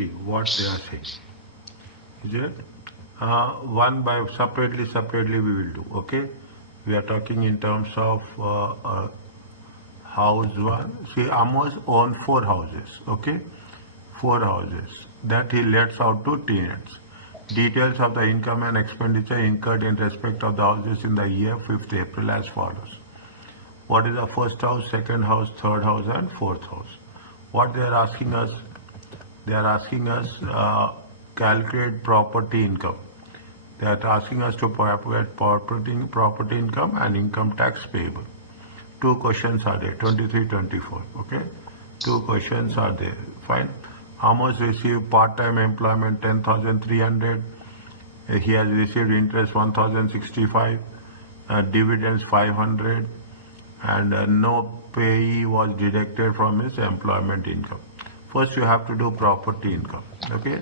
see what they are saying. Is it? One by separately we will do. Okay, we are talking in terms of house one. See, Amos owns 4 houses. Okay, 4 houses that he lets out to tenants. Details of the income and expenditure incurred in respect of the houses in the year 5th April as follows. What is the first house, second house, third house, and fourth house? What they are asking us? They are asking us calculate property income. They are asking us to calculate property income and income tax payable. 2 questions are there, 23, 24. Okay, 2 questions are there. Fine. Amos received part-time employment 10,300. He has received interest 1,065, dividends 500, and no payee was deducted from his employment income. First, you have to do property income. Okay.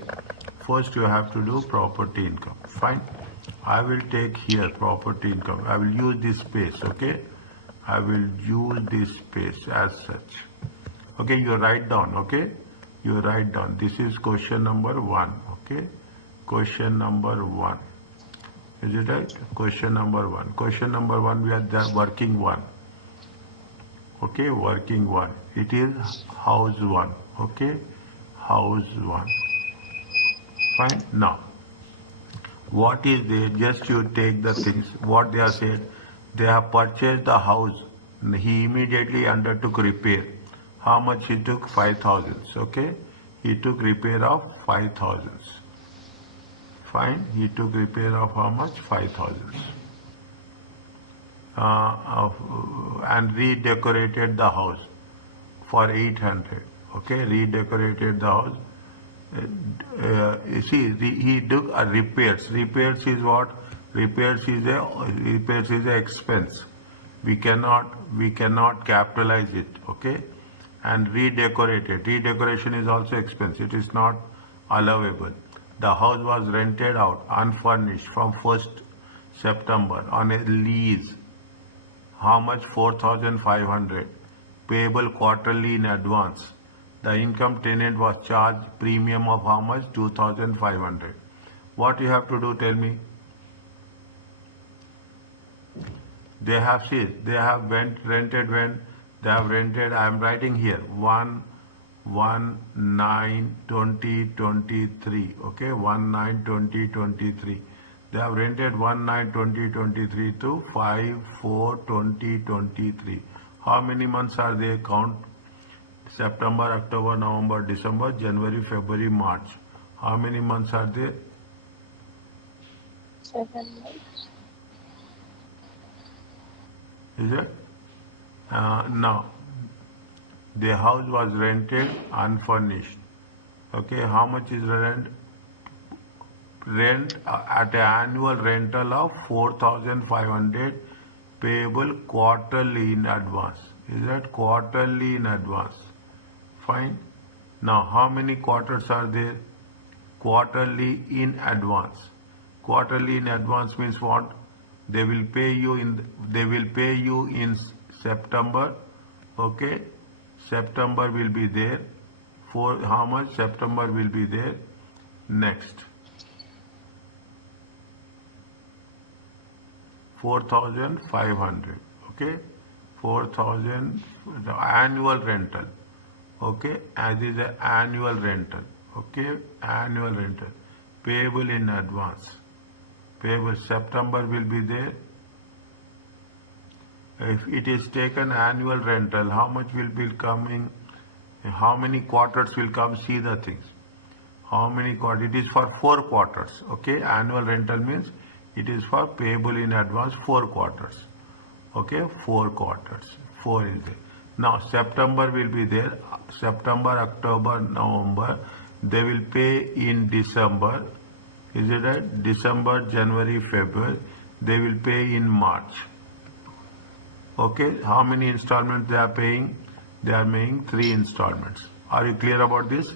First, you have to do property income. Fine. I will take here property income. I will use this space. Okay. I will use this space as such. Okay. You write down. Okay. You write down. This is question number 1. Okay. Question number 1. Is it right? Question number 1. Question number 1, we are working 1. Okay. Working 1. It is house 1. Okay. House 1. Fine. Now, what is there? Just you take the things. What they have said, they have purchased the house. He immediately undertook repair. How much he took? 5,000. Okay. He took repair of 5,000. Fine. He took repair of how much? 5,000. And redecorated the house for 800. Okay. Redecorated the house. You see, he took a repairs. Repairs is what? Repairs is a expense. We cannot capitalize it. Okay. And redecorated. Redecoration is also expense. It is not allowable. The house was rented out unfurnished from 1st September on a lease. How much? 4,500. Payable quarterly in advance. The income tenant was charged premium of how much? 2,500. What you have to do? Tell me. They have said they have rented when they have rented. I am writing here 1/9/2023. Okay, 1/9/2023. They have rented 1/9/2023 to 5/4/2023. How many months are they? Count. September, October, November, December, January, February, March. How many months are there? 7 months. Is it? Now, the house was rented unfurnished. Okay, how much is rent? Rent at an annual rental of 4,500 payable quarterly in advance. Is that quarterly in advance? Fine. Now, how many quarters are there? Quarterly in advance. Quarterly in advance means what? They will pay you in September. Okay. September will be there. For how much? September will be there. Next. 4,500. Okay. 4,000 annual rental. Okay, as is an annual rental. Okay, annual rental. Payable in advance. Payable September will be there. If it is taken annual rental, how much will be coming? How many quarters will come? See the things. How many quarters? It is for 4 quarters. Okay, annual rental means it is for payable in advance 4 quarters. Okay, 4 quarters. 4 is there. Now, September will be there. September, October, November. They will pay in December. Is it right? December, January, February. They will pay in March. Okay. How many installments they are paying? They are paying 3 installments. Are you clear about this?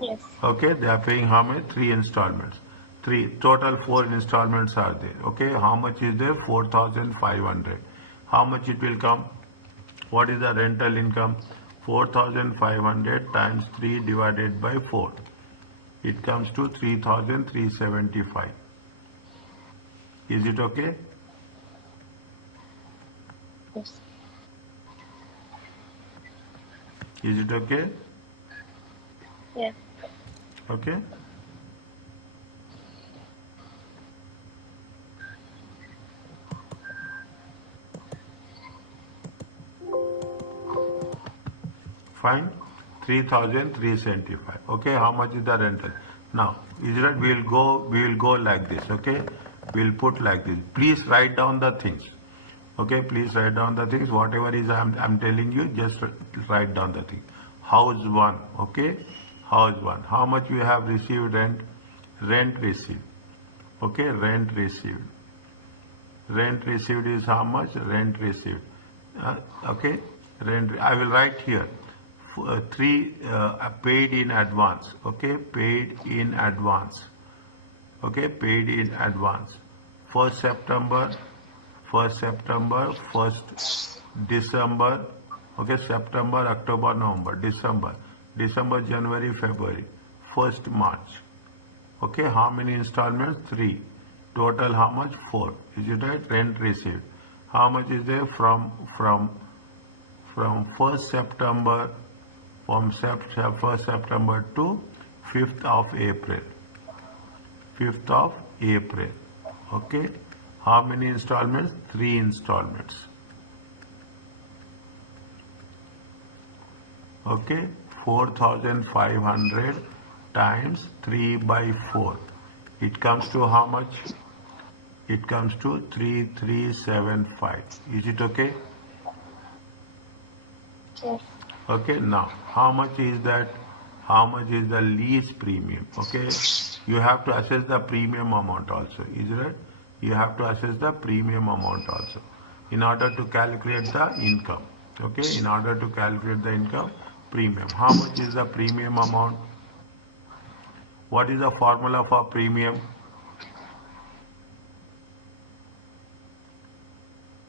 Yes. Okay. They are paying how many? 3 installments. 3. Total 4 installments are there. Okay. How much is there? 4,500. How much it will come? What is the rental income? 4,500 times 3 divided by 4. It comes to 3,375. Is it okay? Yes. Is it okay? Yes. Okay. Fine. 3,375. Okay. How much is the rental? Now, is that we'll go like this. Okay. We'll put like this. Please write down the things. Okay. Please write down the things. Whatever is I'm telling you, just write down the thing. House 1. Okay. House 1. How much we have received rent? Rent received. Okay. Rent received. Rent received is how much? Rent received. Okay. Rent. I will write here. Three paid in advance. Okay. Paid in advance. Okay. Paid in advance. 1st September. 1st September. 1st December. Okay. September, October, November, December. December, January, February. 1st March. Okay, how many installments? 3. Total how much? 4. Is it right? Rent received. How much is there from 1st September, from 1st September to 5th of April. 5th of April. Okay. How many installments? 3 installments. Okay. 4,500 times 3 by 4. It comes to how much? It comes to 3,375. Is it okay? Yes. Okay, now how much is that? How much is the lease premium? Okay, you have to assess the premium amount also. Is it right? You have to assess the premium amount also in order to calculate the income. Okay, in order to calculate the income, premium. How much is the premium amount? What is the formula for premium?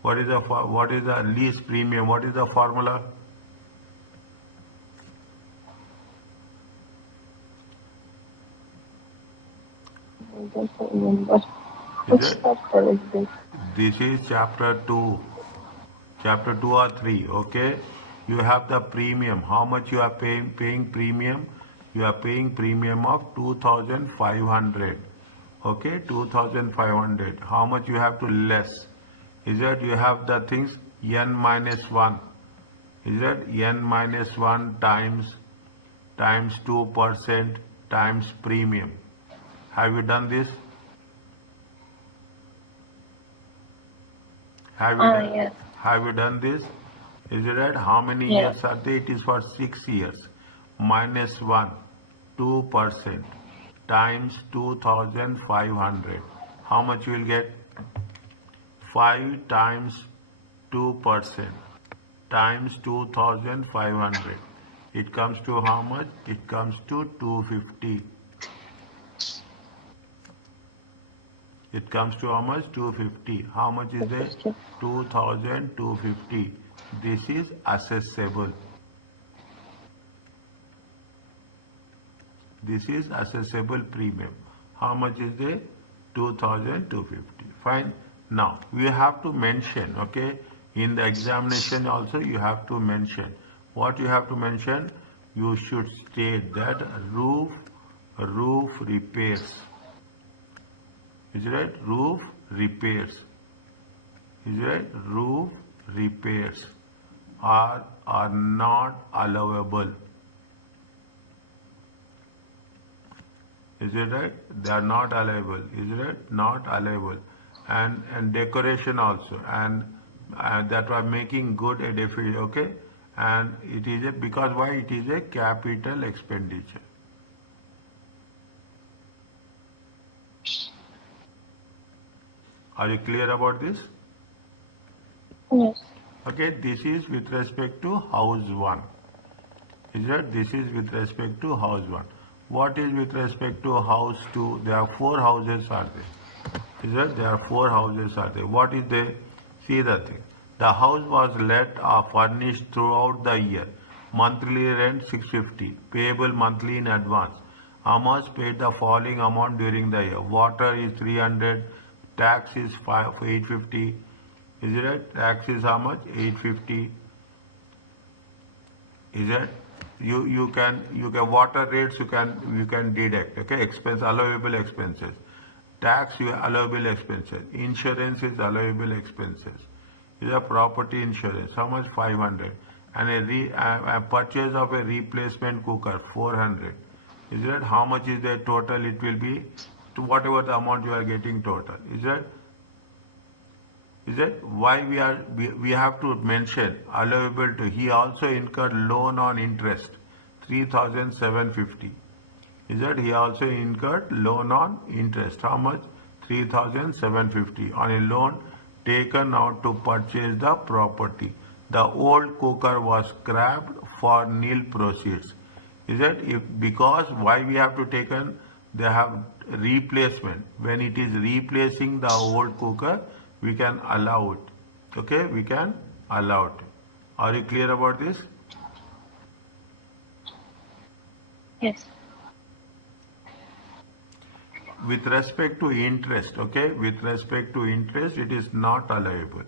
What is the lease premium? What is the formula? I don't remember. Is Which it? chapter is this? This is chapter 2. Chapter 2 or 3. Okay. You have the premium. How much you are paying premium? You are paying premium of 2,500. Okay. 2,500. How much you have to less? Is that you have the things n minus 1. Is that n minus 1 times 2% times premium. Have you done this? Yes. Have you done this? Is it right? How many Yes. years are they? It is for 6 years. Minus 1, 2% times 2,500. How much you will get? 5 times 2% times 2,500. It comes to how much? It comes to 250. It comes to how much? 250. How much is it? 2,250. This is assessable. This is assessable premium. How much is it? 2,250. Fine. Now, we have to mention, okay, in the examination also you have to mention. What you have to mention? You should state that roof repairs. Is it right? Roof repairs. Is it right? Roof repairs are not allowable. Is it right? They are not allowable. Is it right? Not allowable. And decoration also. And that are making good a deficit. Okay. And it is because why? It is a capital expenditure. Are you clear about this? Yes. Okay, this is with respect to house 1. Is that this is with respect to house 1. What is with respect to house 2? There are 4 houses are there. Is that there are 4 houses are there. What is there? See the thing. The house was let or furnished throughout the year Monthly rent 650. Payable monthly in advance. Amounts paid the following amount during the year. Water is 300. Tax is 850. Is it right? Tax is how much? 850. Is it? You can water rates you can deduct. Okay, expense allowable expenses. Tax you allowable expenses. Insurance is allowable expenses. Is a property insurance. How much? 500. And a purchase of a replacement cooker 400. Is it? How much is the total? It will be to whatever the amount you are getting total. Is it? Is it why we have to mention allowable to? He also incurred loan on interest 3,750. Is that he also incurred loan on interest? How much? 3,750 on a loan taken out to purchase the property. The old cooker was scrapped for nil proceeds. Is that because why we have to taken? They have replacement. When it is replacing the old cooker, we can allow it. Okay, we can allow it. Are you clear about this? Yes. With respect to interest, okay, with respect to interest, it is not allowable.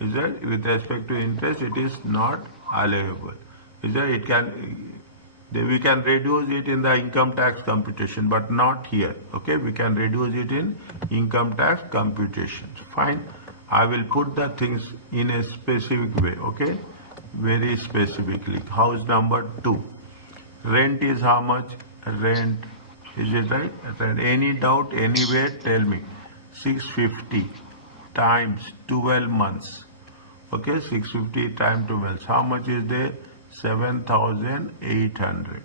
Is that with respect to interest, it is not allowable. Is that we can reduce it in the income tax computation, but not here. Okay, we can reduce it in income tax computations. Fine. I will put the things in a specific way. Okay, very specifically. House number 2. Rent is how much? Rent. Is it right? Rent. Any doubt anywhere? Tell me. 650 times 12 months. Okay, 650 times 12 months. How much is there? 7,800.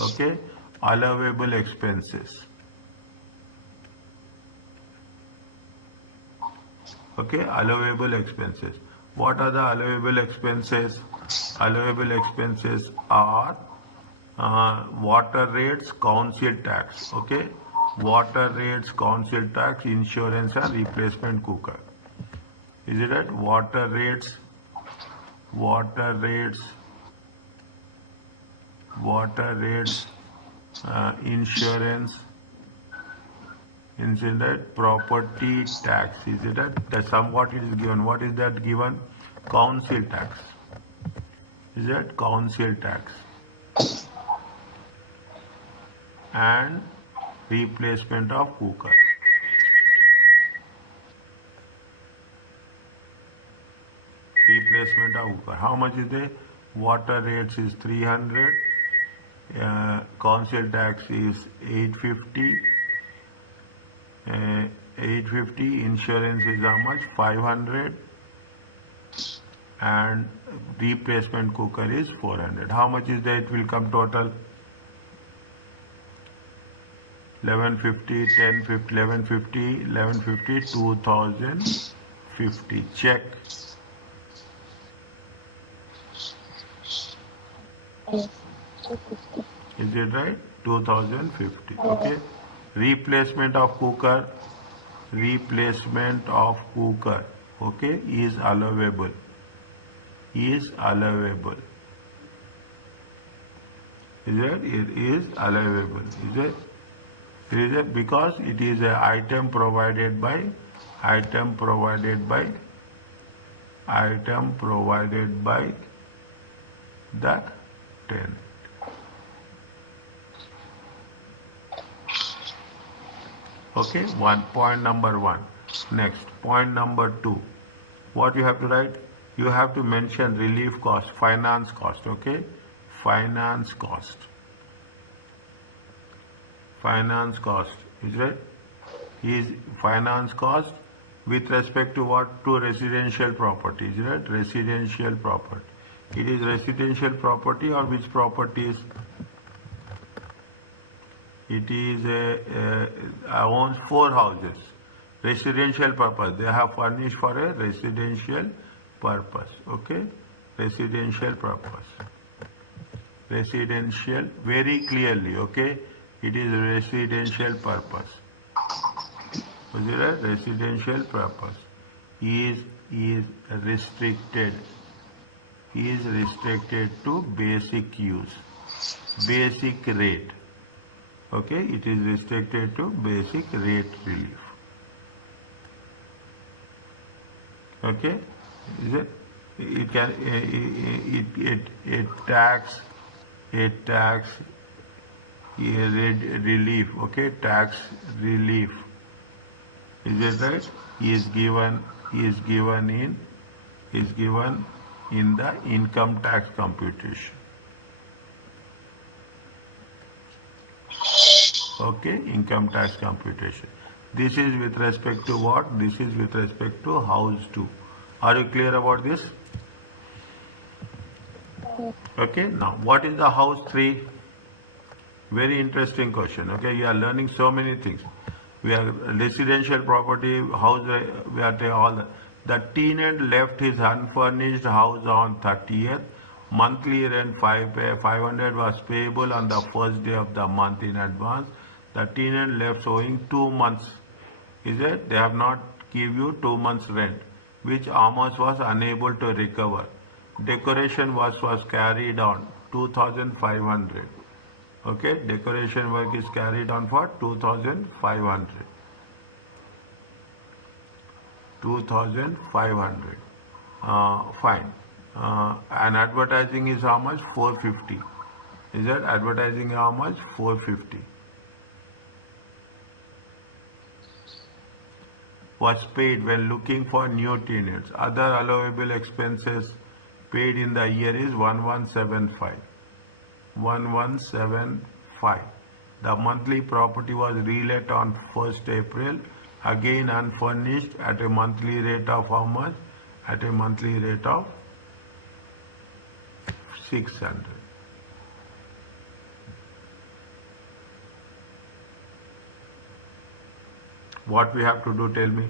Okay, allowable expenses. Okay, allowable expenses. What are the allowable expenses? Allowable expenses are water rates, council tax. Okay, water rates, council tax, insurance, and replacement cooker. Is it right? Water rates, insurance, incident, property tax. Is it that? That's somewhat it is given. What is that given? Council tax. Is that council tax? And replacement of cooker. Replacement of cooker. How much is the water rates is 300. Council tax is 850. 850. Insurance is how much? 500. And replacement cooker is 400. How much is that? It will come total 1150, 1050, 1150, 1150, 2050. Check. Yes. 250. Is it right? 2050. Okay. Replacement of cooker. Okay, is allowable. Is allowable. Is it? It is allowable. Is it? It is it because it is an item provided by the tenant. Okay, point number 1. Next, point number 2. What you have to write? You have to mention relief cost, finance cost. Okay, finance cost. Finance cost is right. Is finance cost with respect to what? To residential property. Is right? Residential property. It is residential property or which properties? It is owns 4 houses. Residential purpose. They have furnished for a residential purpose. Okay, residential purpose. Residential very clearly. Okay, it is residential purpose. Is it a residential purpose? Is restricted. is restricted to basic use, basic rate. Okay, it is restricted to basic rate relief. Okay, is it? It can it tax relief. Okay, tax relief. Is it right? Is given in the income tax computation. Okay, income tax computation. This is with respect to what? This is with respect to house 2. Are you clear about this? Okay, now what is the house 3? Very interesting question. Okay, you are learning so many things. We are residential property, house, we are taking all the tenant left his unfurnished house on 30th. Monthly rent 500 was payable on the first day of the month in advance. The tenant left owing 2 months. Is it? They have not give you 2 months rent, which Amos was unable to recover. Decoration was carried on 2,500. Okay, decoration work is carried on for 2,500. 2,500. Fine. And advertising is how much? 450. Is that advertising how much? 450. Was paid when looking for new tenants. Other allowable expenses paid in the year is 1175. 1175. The monthly property was relet on 1st April, again unfurnished at a monthly rate of how much? At a monthly rate of 600. What we have to do, tell me.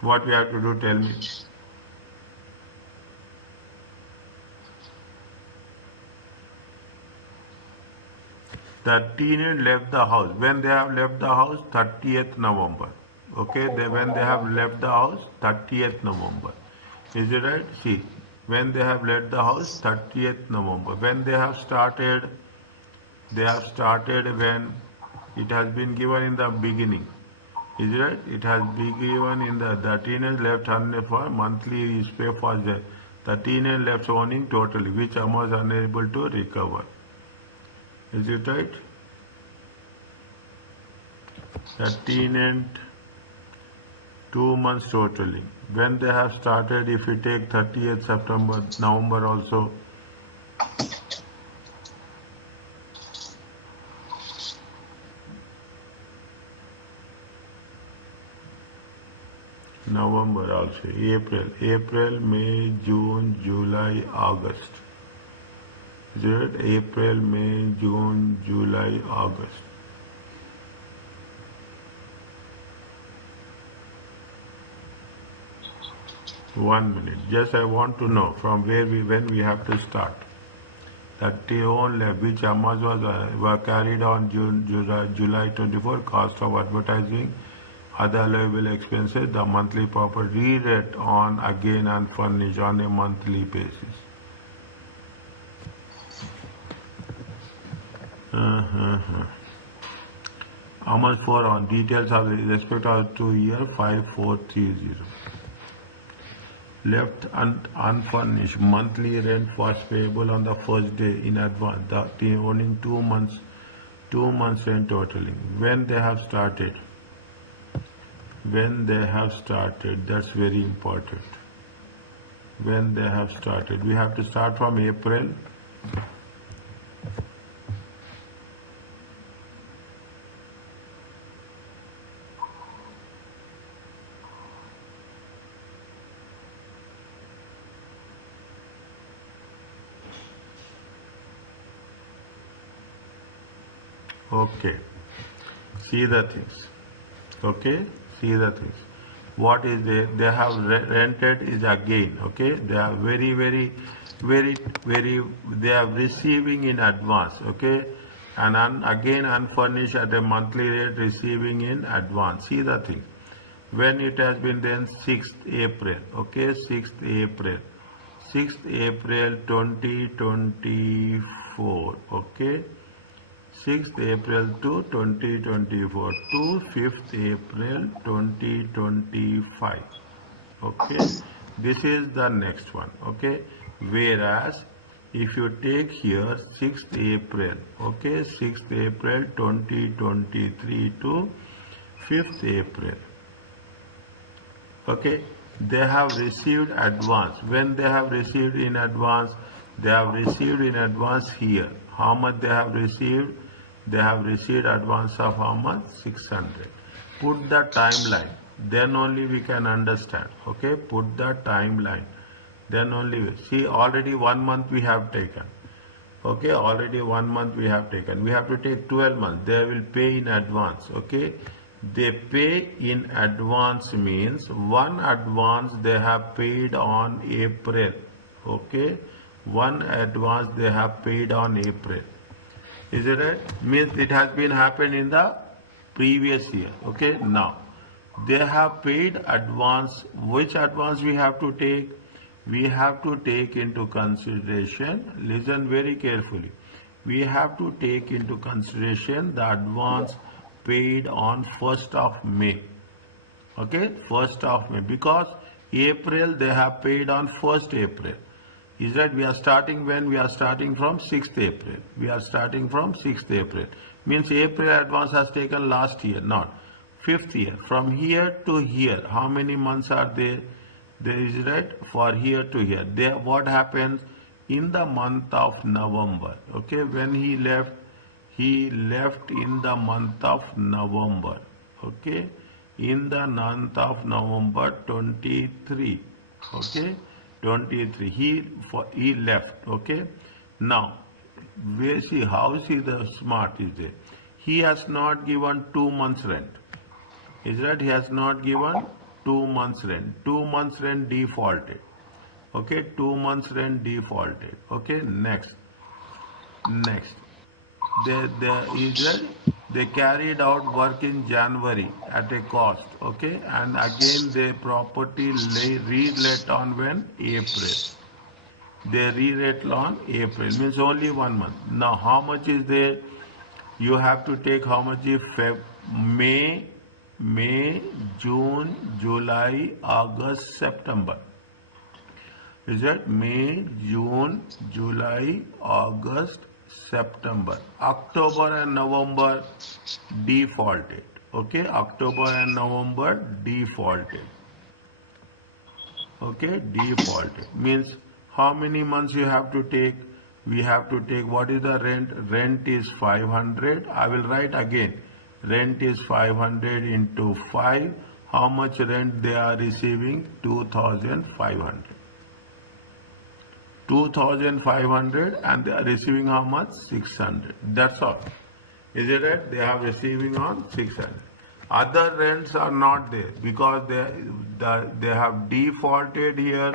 What we have to do, tell me. The tenant left the house. When they have left the house, 30th November. Okay, when they have left the house, 30th November. Is it right? See, when they have left the house, 30th November. When they have started when it has been given in the beginning. Is it right? It has been given in the tenant left for monthly is pay for the tenant left owning totally, which Amos was unable to recover. Is it right? The tenant 2 months totally. When they have started, if you take 30th September, November also, November also, April, May, June, July, August. Is it April, May, June, July, August? One minute. Just I want to know from when we have to start. That the own left, which Amos was carried on July 24, cost of advertising, other allowable expenses, the monthly property rate on again unfurnished on a monthly basis. Amos 4 on details of the respect of 2 year 5430. Left unfurnished, monthly rent was payable on the first day in advance, the owning 2 months rent totaling. When they have started, that's very important. When they have started, we have to start from April. Okay, see the things. Okay, see the things. what is they have rented is again, okay, they are very they are receiving in advance, okay, and again unfurnished at a monthly rate receiving in advance. See the thing, when it has been then 6th April, okay, 6th April 2024, okay, 6th April to 2024 to 5th April 2025, okay, this is the next one, okay, whereas if you take here 6th April, okay, 6th April 2023 to 5th April, okay, they have received advance. When they have received in advance, they have received in advance here. How much they have received? They have received advance of how much? 600. Put the timeline, then only we can understand, okay, put the timeline, then only we see. Already 1 month we have taken, okay, already 1 month we have taken, we have to take 12 months. They will pay in advance, okay, they pay in advance means one advance they have paid on April, okay, one advance they have paid on April, is it right? Means it has been happened in the previous year, okay. Now they have paid advance. Which advance we have to take? We have to take into consideration, listen very carefully, we have to take into consideration the advance paid on 1st of May, okay, 1st of May, because April they have paid on 1st April, is that we are starting when? We are starting from 6th April, we are starting from 6th April, means April advance has taken last year, not 5th year. From here to here, how many months are there? There is, right, for here to here. There, what happens in the month of November, okay, when he left in the month of November, okay, in the month of November 23, okay, 23 he left, okay. Now we see how see the smart is there, he has not given 2 months rent, is that he has not given 2 months rent, 2 months rent defaulted, okay, 2 months rent defaulted, okay. Next they carried out work in January at a cost, okay, and again the property re-let on when? April. They re-let on April, means only 1 month. Now how much is there? You have to take how much is May, June, July, August, September. Is that May, June, July, August, September. October and November defaulted. Okay, October and November defaulted. Okay, defaulted means how many months you have to take? We have to take, what is the rent? Rent is 500. I will write again. Rent is 500 into 5. How much rent they are receiving? 2,500. 2,500 and they are receiving how much? 600. That's all. Is it right? They are receiving on 600. Other rents are not there because they have defaulted here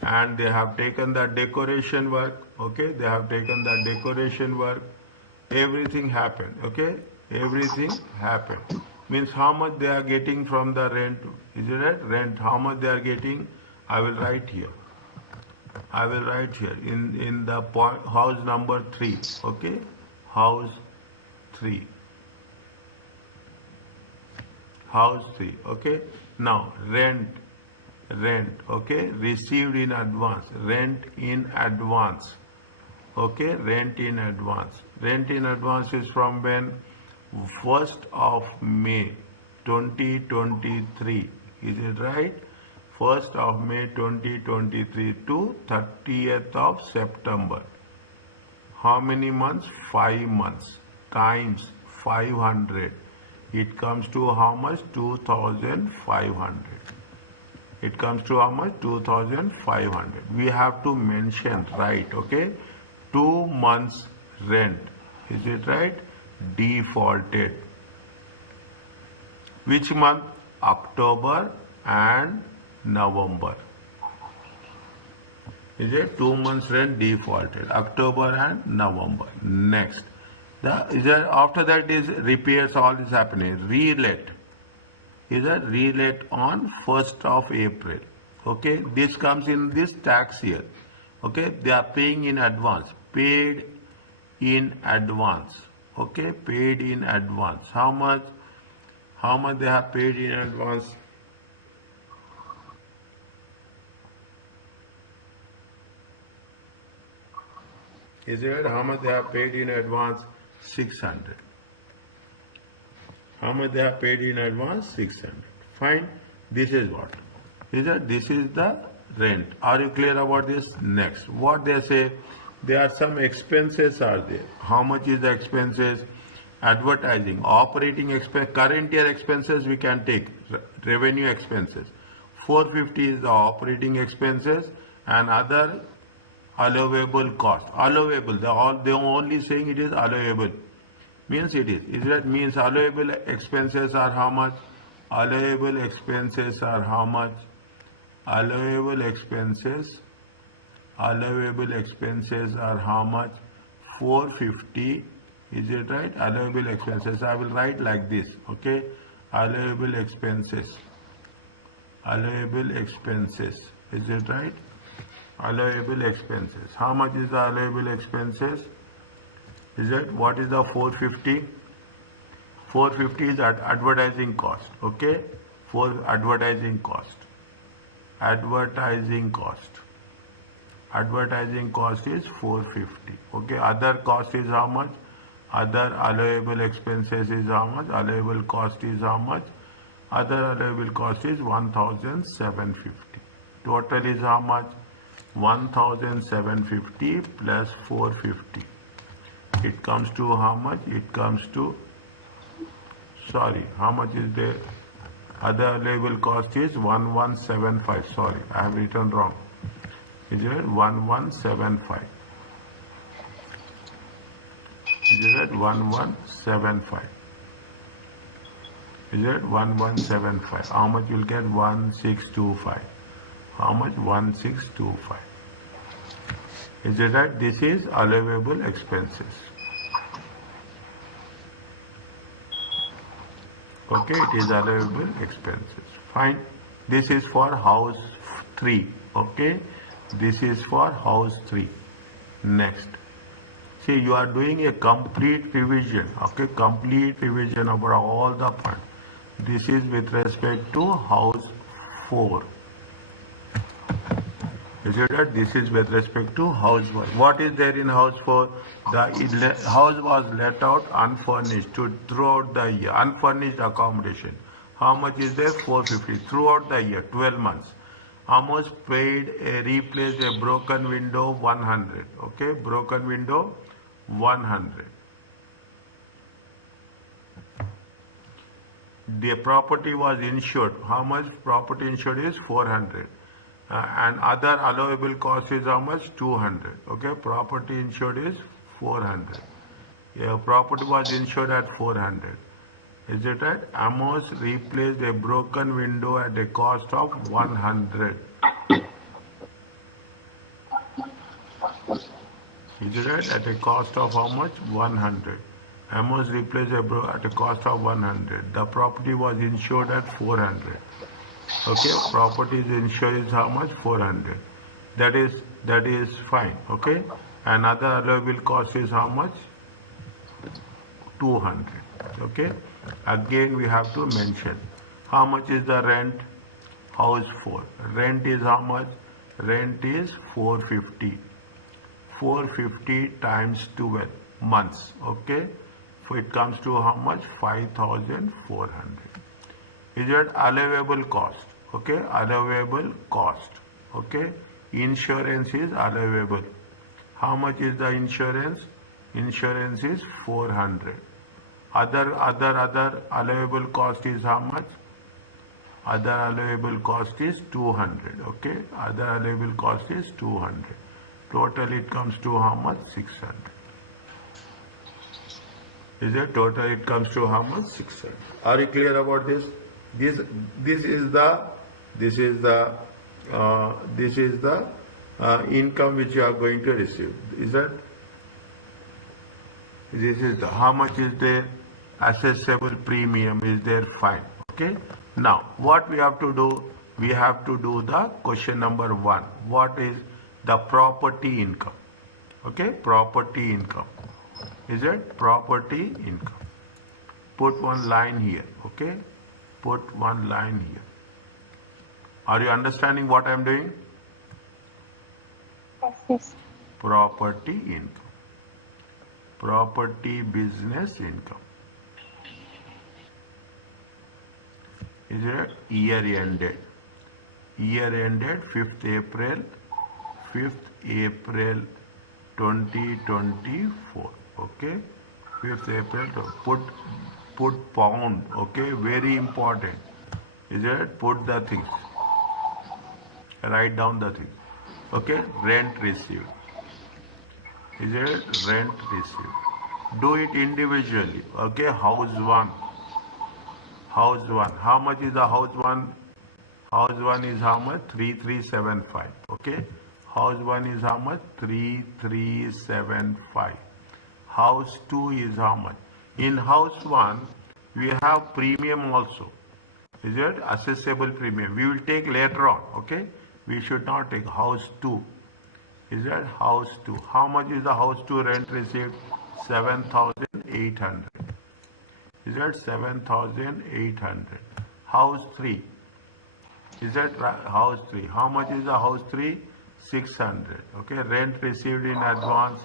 and they have taken the decoration work. Okay, they have taken the decoration work. Everything happened. Okay, everything happened. Means how much they are getting from the rent. Is it right? Rent. How much they are getting? I will write here. I will write here in the point, house number 3. Okay, house 3. House 3. Okay. Now rent. Okay, received in advance. Rent in advance. Okay, rent in advance. Rent in advance is from when? 1st of May 2023. Is it right? 1st of May 2023 to 30th of September. How many months? 5 months times 500. It comes to how much? 2,500. It comes to how much? 2,500. We have to mention, right? Okay, 2 months rent. Is it right? Defaulted. Which month? October and November. Is it 2 months rent defaulted? October and November. Next. After that is repairs, all is happening. Relet. Is a relet on 1st of April. Okay. This comes in this tax year. Okay. They are paying in advance. Paid in advance. Okay. Paid in advance. How much? How much they have paid in advance? Is it how much they have paid in advance? 600. How much they have paid in advance? 600. Fine. This is what? This is the rent. Are you clear about this? Next. What they say? There are some expenses are there. How much is the expenses? Advertising, operating expense, current year expenses we can take, revenue expenses. 450 is the operating expenses and other allowable cost. Allowable, they are only saying it is allowable. Means it is. Is that means allowable expenses are how much? Allowable expenses are how much? Allowable expenses are how much? 450. Is it right? Allowable expenses. I will write like this. Okay. Allowable expenses. Allowable expenses. Is it right? Allowable expenses. How much is the allowable expenses? Is it? What is the 450? 450 is advertising cost. Okay. For advertising cost. Advertising cost. Advertising cost is 450. Okay. Other cost is how much? Other allowable expenses is how much? Allowable cost is how much? Other allowable cost is 1750. Total is how much? 1750 plus 450. It comes to how much? It comes to, sorry, how much is the other allowable cost is 1175. Sorry, I have written wrong. Is it 1175? Is it 1175? Is it 1175? How much you'll get? 1625. How much? 1625. Is it right? This is allowable expenses. Okay, it is allowable expenses. Fine. This is for house 3. Okay, this is for house 3. Next. See, you are doing a complete revision. Okay, complete revision about all the points. This is with respect to house 4. Is it right? This is with respect to house 1. What is there in house 4? The house was let out unfurnished throughout the year. Unfurnished accommodation. How much is there? 450 throughout the year, 12 months. Almost paid, replaced a broken window, 100. Okay, broken window, 100. The property was insured. How much property insured is? 400. And other allowable cost is how much? 200. Okay, property insured is 400. Yeah, property was insured at 400. Is it right? Amos replaced a broken window at a cost of 100. Is it right? At a cost of how much? 100. Amos replaced at a cost of 100. The property was insured at 400. Okay, property is insured is how much? 400. That is fine. Okay, another allowable cost is how much? 200. Okay, again we have to mention how much is the rent. House 4. Rent is how much? Rent is 450. 450 times 12 months. Okay, so it comes to how much? 5,400. Is it allowable cost? Okay, allowable cost. Okay, insurance is allowable. How much is the insurance? Insurance is 400. Other allowable cost is how much? Other allowable cost is 200. Okay, other allowable cost is 200. Total it comes to how much? 600. Is it total? It comes to how much? 600. Are you clear about this? This is the This is the income which you are going to receive. Is that? This is how much is their assessable premium is there, fine. Okay. Now what we have to do? We have to do the question number 1. What is the property income? Okay, property income. Is it property income? Put one line here. Okay, put one line here. Are you understanding what I am doing? Yes, yes. Property income. Property business income. Is it year ended? Year ended 5th April 2024. Okay, 5th April. Put pound. Okay, very important. Is it? Put the things. Write down the things. Okay, rent received. Is it? Rent received. Do it individually. Okay, house 1. House 1. How much is the house 1? House 1 is how much? 3375. Okay. House 1 is how much? 3375. House 2 is how much? In house 1, we have premium also. Is it? Assessable premium. We will take later on. Okay. We should not take house 2. Is that house 2? How much is the house 2 rent received? 7,800. Is that 7,800? House 3. Is that house 3? How much is the house 3? 600. Okay, rent received in advance.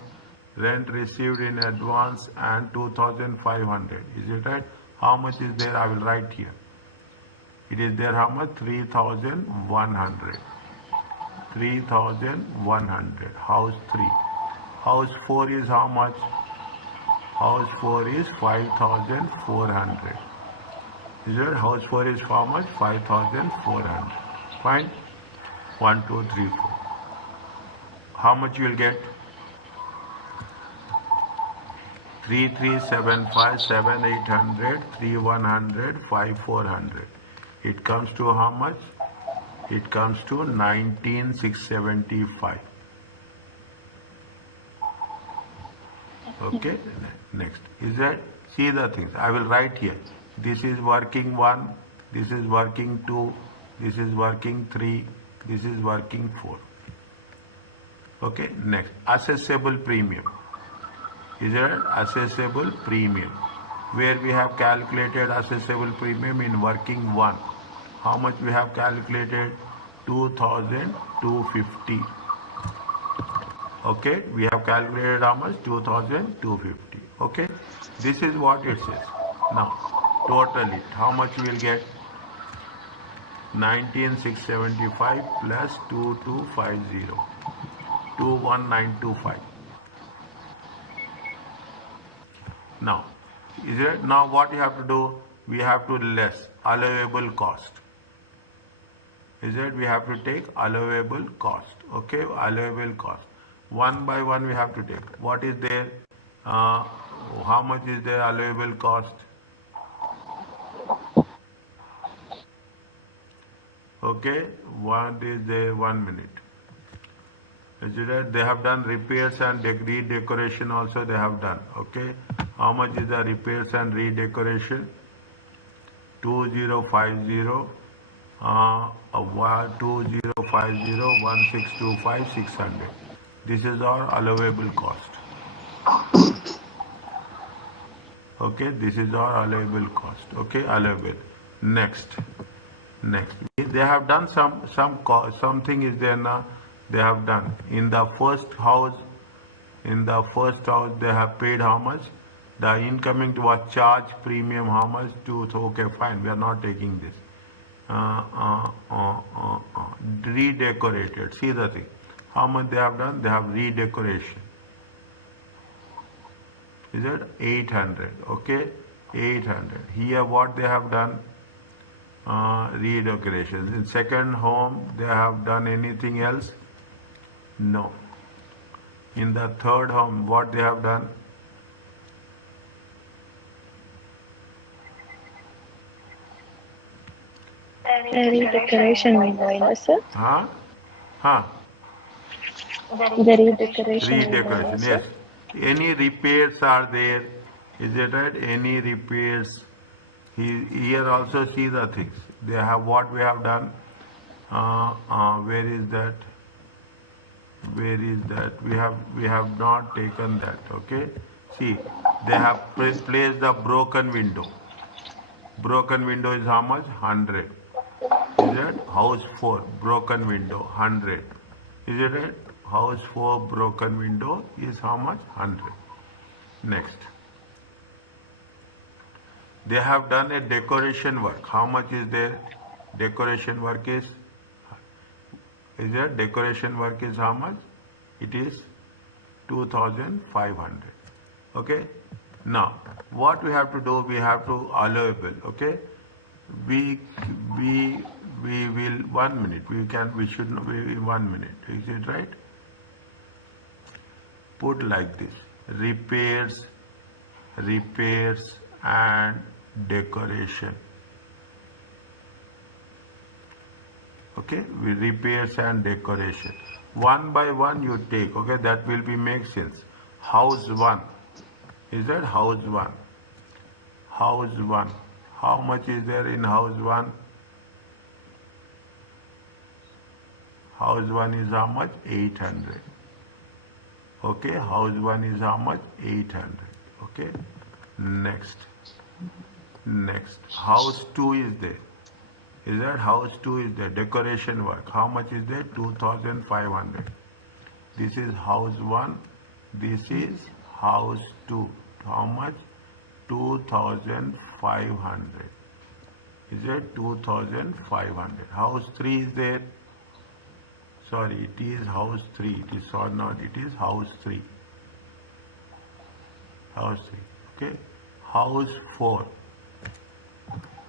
Rent received in advance and 2,500. Is it right? How much is there? I will write here. It is there how much? 3,100. 3,100. House 3. House 4 is how much? House 4 is 5,400. Is it? House 4 is how much? 5,400. Fine. 1, 2, 3, 4. How much you will get? 3,375, 7,800, 3,100, 5,400. It comes to how much? It comes to 19,675. Okay. Next. Is that? See the things. I will write here. This is working 1. This is working 2. This is working 3. This is working 4. Okay. Next. Assessable premium. Is there assessable premium? Where we have calculated assessable premium in working 1. How much we have calculated? 2,250. Okay, we have calculated how much? 2,250. Okay, this is what it says. Now, total it. How much we will get? 19,675 plus 2,250. 2,1925. Now, is it? Now what you have to do? We have to less allowable cost. Is it? We have to take allowable cost. Okay, allowable cost. One by one we have to take. What is there? How much is there allowable cost? Okay, what is there? 1 minute. Is it? They have done repairs and redecoration also they have done. Okay, how much is the repairs and redecoration? 2050. 2050 1625 600. This is our allowable cost. Okay, this is our allowable cost. Okay, allowable. Next. They have done something is there now. They have done in the first house. In the first house, they have paid how much? The incoming was charge premium how much? Okay, fine. We are not taking this. Redecorated. See the thing. How much they have done? They have redecoration. Is it 800? Okay, 800. Here what they have done? Redecorations. In second home, they have done anything else? No. In the third home, what they have done? redecoration window, sir. Huh? Huh? The redecoration window, Redecoration, sir. yes. Any repairs are there? Is it right? Any repairs? Here also see the things. They have what we have done. Where is that? Where is that? We have not taken that. Okay. See, they have placed the broken window. Broken window is how much? 100. Is it? House 4, broken window, 100. Is it right? House 4, broken window is how much? 100. Next. They have done a decoration work. How much is there? Decoration work is it? Decoration work is how much? It is 2500. Okay. Now, what we have to do? We have to allowable. Okay. We we we will 1 minute. We should not be 1 minute. Is it right? Put like this: repairs and decoration. Okay, we repairs and decoration. One by one you take. Okay, that will be make sense. House 1. Is that house 1? House 1. How much is there in house 1? House 1 is how much? 800. Okay, house 1 is how much? 800. Okay, next. House 2 is there. Is that house 2 is there? Decoration work. How much is there? 2500. This is house 1. This is house 2. How much? 2500. Is it 2500? House 3 is there. Sorry, it is house 3. It is or not. It is house 3. House 3. Okay. House 4.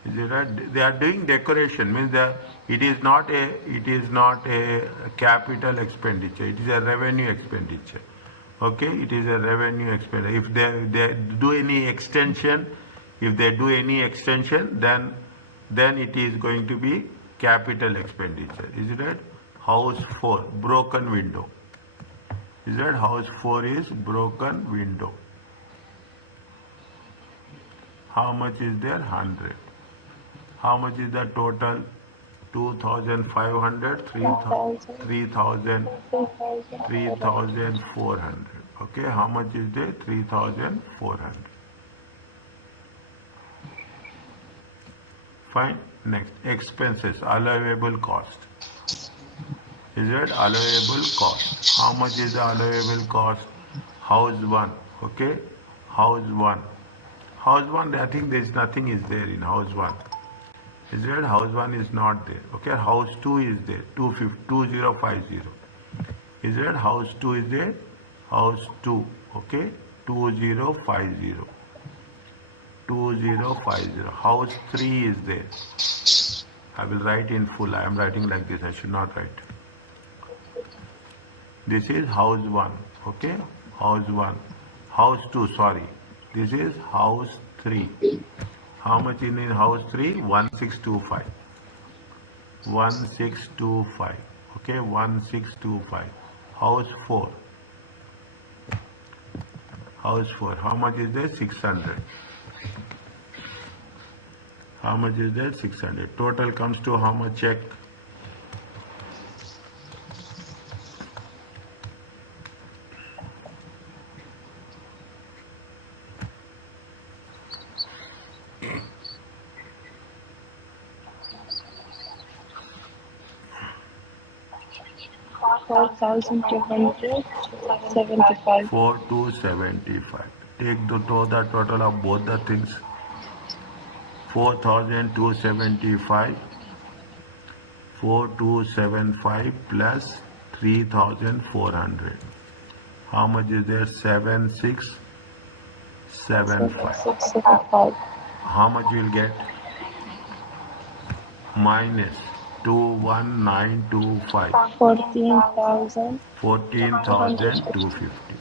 Is it right? They are doing decoration. Means that it is not a capital expenditure. It is a revenue expenditure. Okay. It is a revenue expenditure. If they do any extension, then it is going to be capital expenditure. Is it right? House 4, broken window. Is that house 4 is broken window? How much is there? 100. How much is the total? 2500, 3000, 3400. Okay, how much is there? 3400. Fine. Next, expenses, allowable cost. Is it allowable cost? How much is the allowable cost? House 1. Okay, house 1. House 1, I think there is nothing is there in house 1. Is it? House 1 is not there. Okay, house 2 is there. 2050. Is it? House 2 is there. House 2. Okay, 2050. 2050. House 3 is there. I will write in full. I am writing like this. I should not write. This is house 1. Okay, house 1. House 2, sorry. This is house 3. How much in house 3? 1625. 1625. Okay, 1625. House 4. House 4. How much is there? 600. How much is there? 600. Total comes to how much? Check. $4,275. 4275. Take the total of both the things. 4275, 4275 plus 3400. How much is there? 7675. 675. How much you will get? Minus 21925. 14,000. 14,250.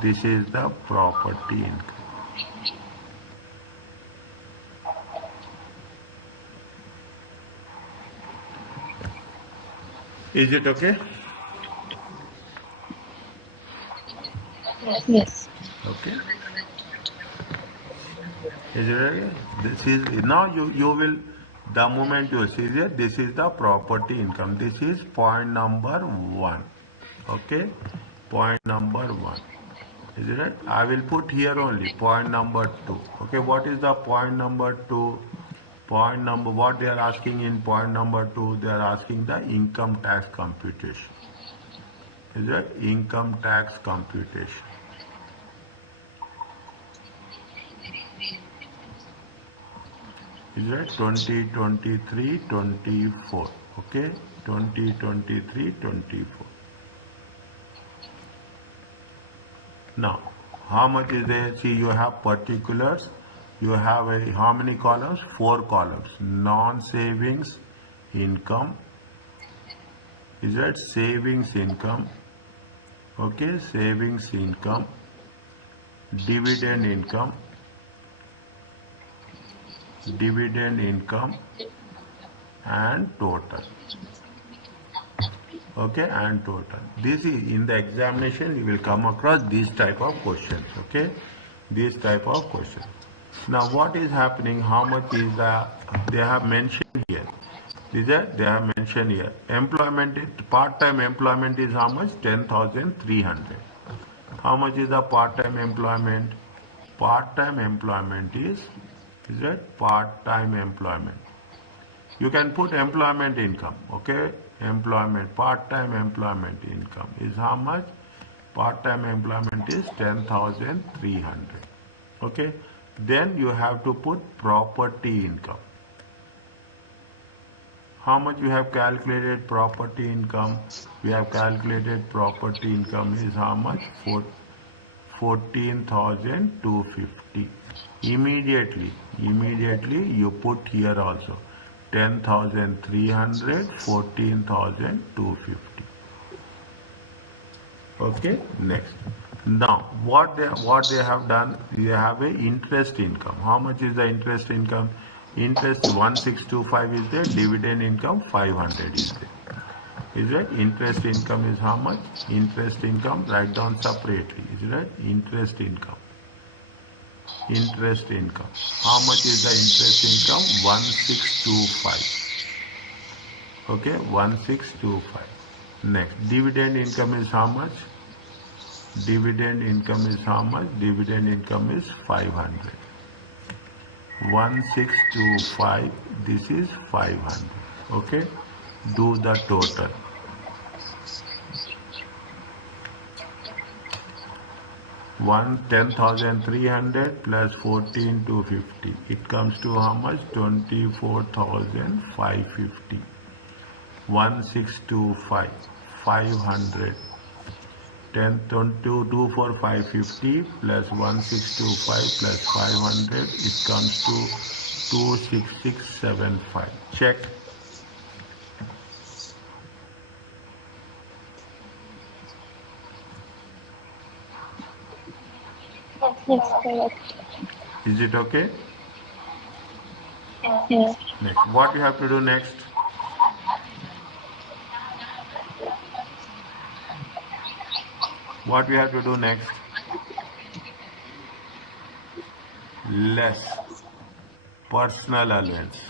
This is the property income. Is it okay? Yes. Okay. Is it okay? This is now you will, the moment you see it, this is the property income. This is point number 1. Okay, point number 1. Is it right? I will put here only point number 2. Okay, what is the point number 2? Point number, what they are asking in point number 2, they are asking the income tax computation. Is that income tax computation? Is that 2023 24? Okay, 2023 24. Now, how much is there? See, you have particulars. You have how many columns? 4 columns. Non-savings income. Is that savings income? Okay, savings income, dividend income, and total. Okay, and total. This is in the examination you will come across these type of questions. Okay, these type of questions. Now what is happening? How much is the, they have mentioned here? These are, they have mentioned here. Employment, part-time employment is how much? 10,300. How much is the part-time employment? Part-time employment is it part-time employment? You can put employment income, okay? Employment, part-time employment income is how much? Part-time employment is 10,300. Okay? Then you have to put property income. How much you have calculated property income? We have calculated property income is how much? 14,250. Immediately you put here also 10,300, 14,250. Okay, next. Now what they have done, you have a interest income. How much is the interest income? Interest 1625 is there, dividend income 500 is there. Is it? Interest income is how much? Interest income, write down separately. Is it? Interest income. Interest income. How much is the interest income? 1625. Okay, 1625. Next, dividend income is how much? Dividend income is how much? Dividend income is 500. 1625, this is 500. Okay, do the total. 10,300 plus 14,250. It comes to how much? 24,550. 1625, 500. 10, 22 for 550 plus 1625 plus 500. It comes to 26675. Check. Yes, correct. Is it okay? Yes. Next. What you have to do next? What we have to do next? Less personal allowance.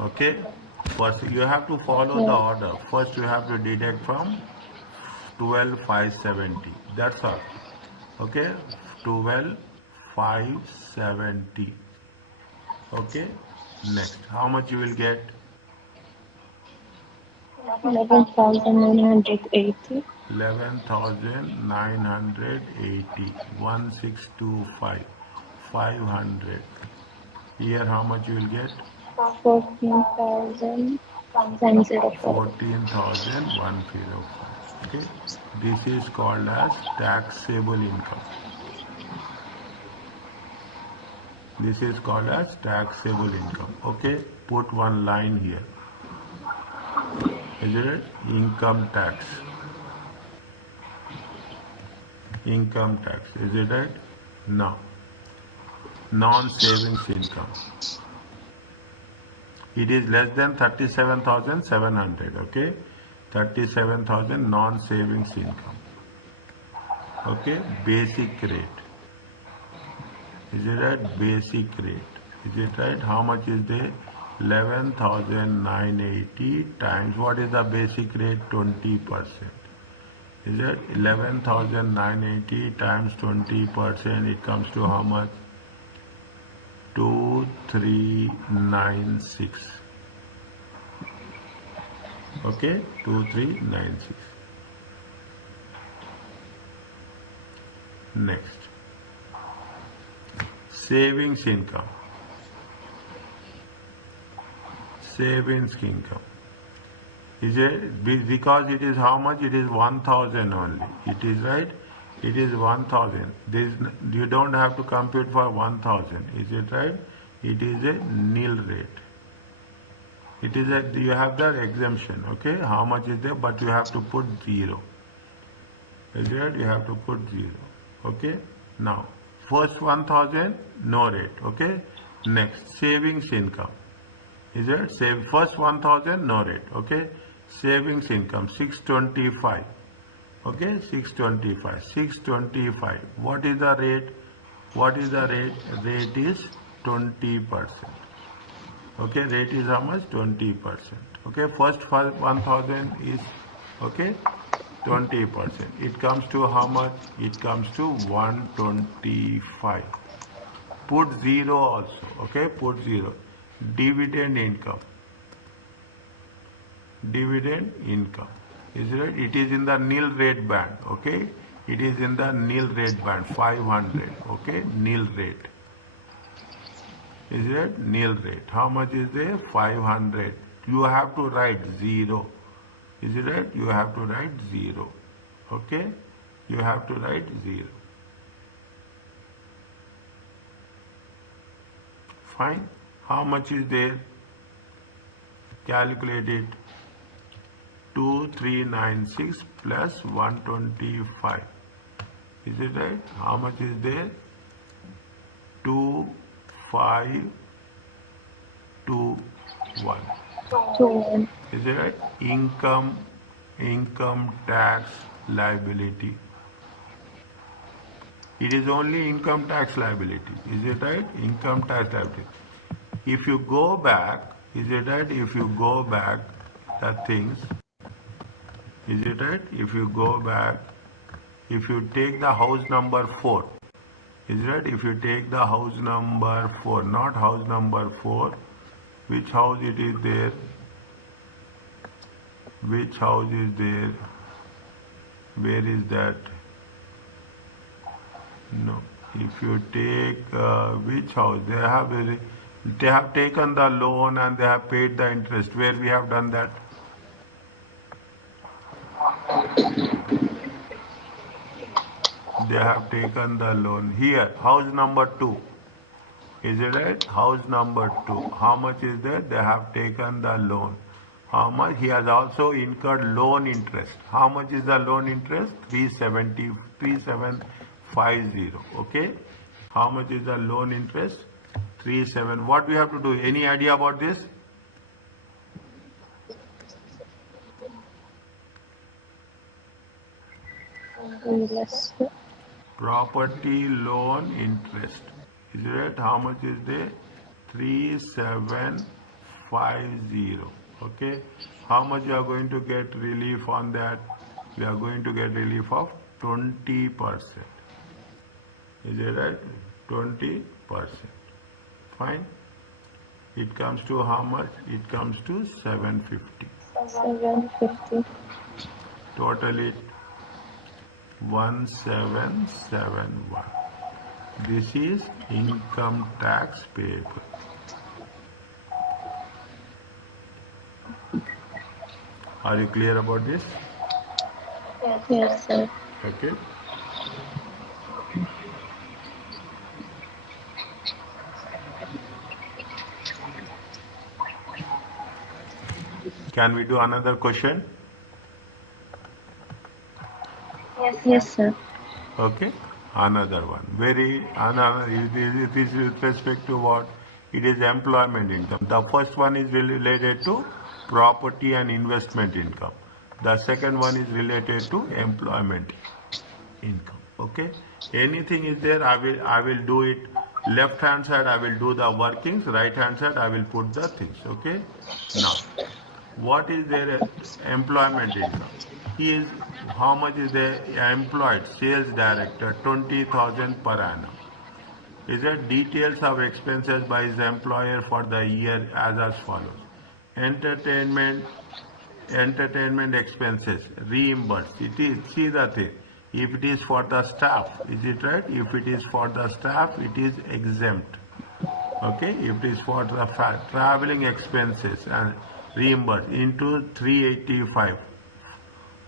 Okay? First, you have to follow the order. First, you have to deduct from 12,570. That's all. Okay? 12,570. Okay? Next. How much you will get? 11,980. 11,980. 1625. 500. Here, how much you will get? 14,105. 14,105. Okay, this is called as taxable income. This is called as taxable income. Okay, put one line here. Is it income tax? Income tax. Is it right? No. Non-savings income. It is less than 37,700. Okay, 37,000 non-savings income. Okay, basic rate. Is it right? Basic rate. Is it right? How much is there? 11,980 times what is the basic rate? 20%. Is it 11,980 times 20%? It comes to how much? 2396. Okay, 2396. Next, savings income. Savings income. Is it because it is how much? It is 1,000 only. It is right. It is 1,000. You don't have to compute for 1,000. Is it right? It is a nil rate. It is you have the exemption. Okay, how much is there? But you have to put 0. Is it right? You have to put 0. Okay. Now, first 1,000 no rate. Okay. Next, savings income. Is it? First 1,000 no rate. Okay. Savings income 625. Okay, 625. 625. What is the rate? What is the rate? Rate is 20%. Okay, rate is how much? 20%. Okay, first 1,000 is okay 20%. It comes to how much? It comes to 125. Put 0 also. Okay, put 0. Dividend income. Dividend income. Is it? It is in the nil rate band. Okay, it is in the nil rate band. 500. Okay, nil rate. Is it? Nil rate. How much is there? 500. You have to write 0. Is it right? You have to write 0. Okay, you have to write 0. Fine. How much is there? Calculate it. 2396 plus 125. Is it right? How much is there? 2521. 2. Is it right? Income tax liability. It is only income tax liability. Is it right? Income tax liability. If you go back, is it right? If you go back the things, is it right? If you go back, if you take the house number 4, is it right? If you take the house number 4, not house number 4, which house it is there? Which house is there? Where is that? No. If you take which house? They have taken the loan and they have paid the interest. Where we have done that? They have taken the loan. Here, house number 2. Is it right? House number 2. How much is there? They have taken the loan. How much? He has also incurred loan interest. How much is the loan interest? 3750. Okay. How much is the loan interest? 37. What we have to do? Any idea about this? Less. Property loan interest. Is it right? How much is there? 3750. Okay. How much you are going to get relief on that? We are going to get relief of 20%. Is it right? 20%. Fine. It comes to how much? It comes to 750. 750. Total it 1771. This is income tax payable. Are you clear about this? Yes, sir. Okay. Can we do another question? Yes, sir. Okay. Another one. It is with respect to what? It is employment income. The first one is related to property and investment income. The second one is related to employment income. Okay, anything is there, I will do it. Left hand side I will do the workings, right hand side I will put the things. Okay, now what is their employment income? He is, how much is the employed sales director, 20,000 per annum. Is that details of expenses by his employer for the year as follows. Entertainment, entertainment expenses reimbursed. It is, see the thing. If it is for the staff, is it right? If it is for the staff, it is exempt. Okay, if it is for the traveling expenses and reimbursed into 385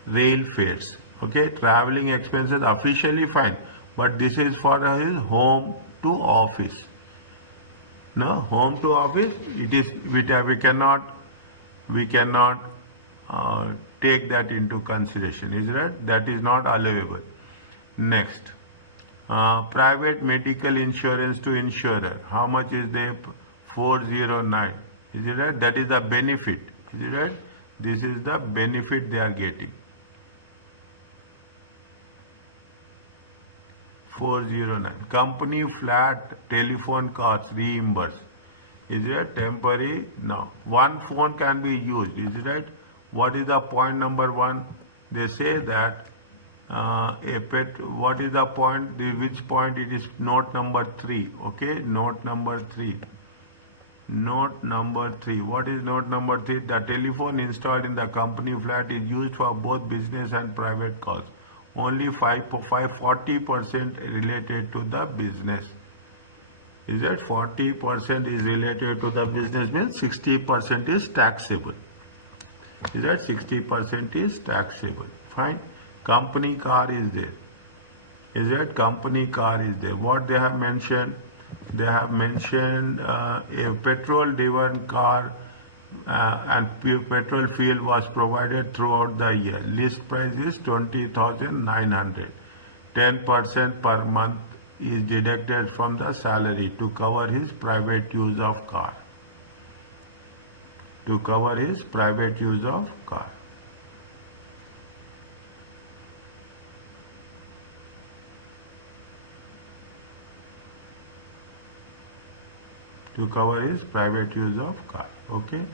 rail fares. Okay, traveling expenses officially fine, but this is for his home to office. No, home to office, it is, we cannot take that into consideration, is right? That is not allowable. Next, private medical insurance to insurer. How much is there? 409. Is it right? That is the benefit. Is it right? This is the benefit they are getting. 409. Company flat telephone costs reimbursed. Is it temporary? No. One phone can be used. Is it right? What is the point number one? They say that what is the point? Which point? It is note number 3. Okay, note number 3. Note number 3. What is note number 3? The telephone installed in the company flat is used for both business and private calls. Only 40% related to the business. Is that 40% is related to the business, means 60% is taxable. Is that 60% is taxable? Fine. Company car is there. Is that company car is there? What they have mentioned? They have mentioned a petrol-driven car and petrol fuel was provided throughout the year. List price is 20,900. 10% per month is deducted from the salary to cover his private use of car. To cover his private use of car. To cover his private use of car. Okay.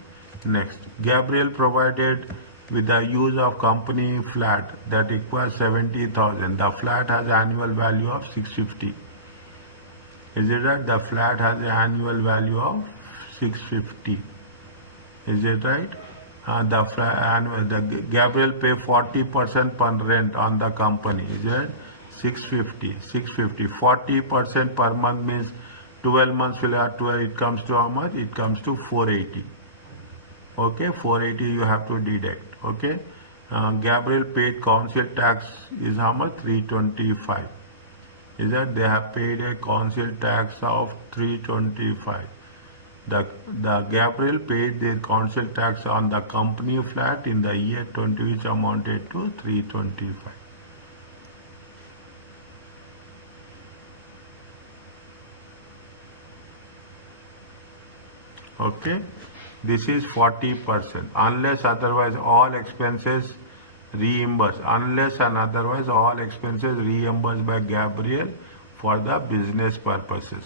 Next, Gabriel provided with the use of company flat that requires 70,000. The flat has annual value of 650. Is it right? The flat has an annual value of 650. Is it right? The Gabriel pay 40% per rent on the company. Is it 650? 650. 40% per month means 12 months will have 12. It comes to how much? It comes to 480. Okay, 480 you have to deduct. Okay, Gabriel paid council tax is how much? 325. Is that they have paid a council tax of 325. The Gabriel paid the council tax on the company flat in the year 20, which amounted to 325. Okay, this is 40%. Unless otherwise all expenses reimbursed. Unless and otherwise all expenses reimbursed by Gabriel for the business purposes.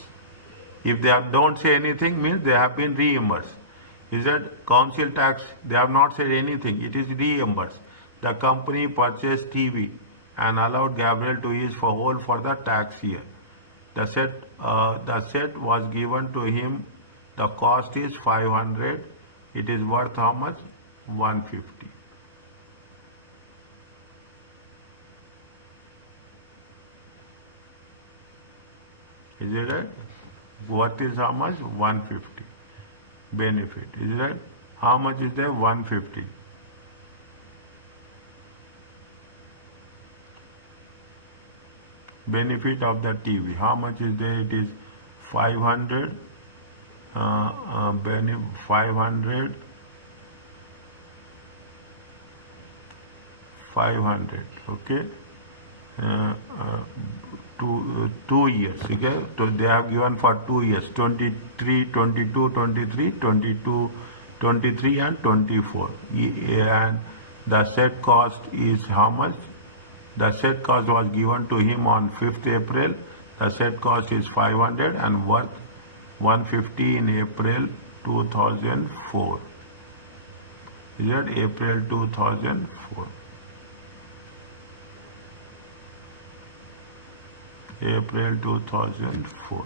If they don't say anything, means they have been reimbursed. Is that council tax? They have not said anything. It is reimbursed. The company purchased TV and allowed Gabriel to use for whole for the tax year. The set was given to him. The cost is 500. It is worth how much? 150. Is it right? What is how much? 150. Benefit. Is it right? How much is there? 150. Benefit of the TV. How much is there? It is 500. 500. 500. Okay. 2 years. Okay, so they have given for 2 years, 23, 22, 23, 22, 23 and 24. And the set cost is how much? The set cost was given to him on 5th April. The set cost is 500 and worth 150 in April 2004. Is that April 2004? April 2004.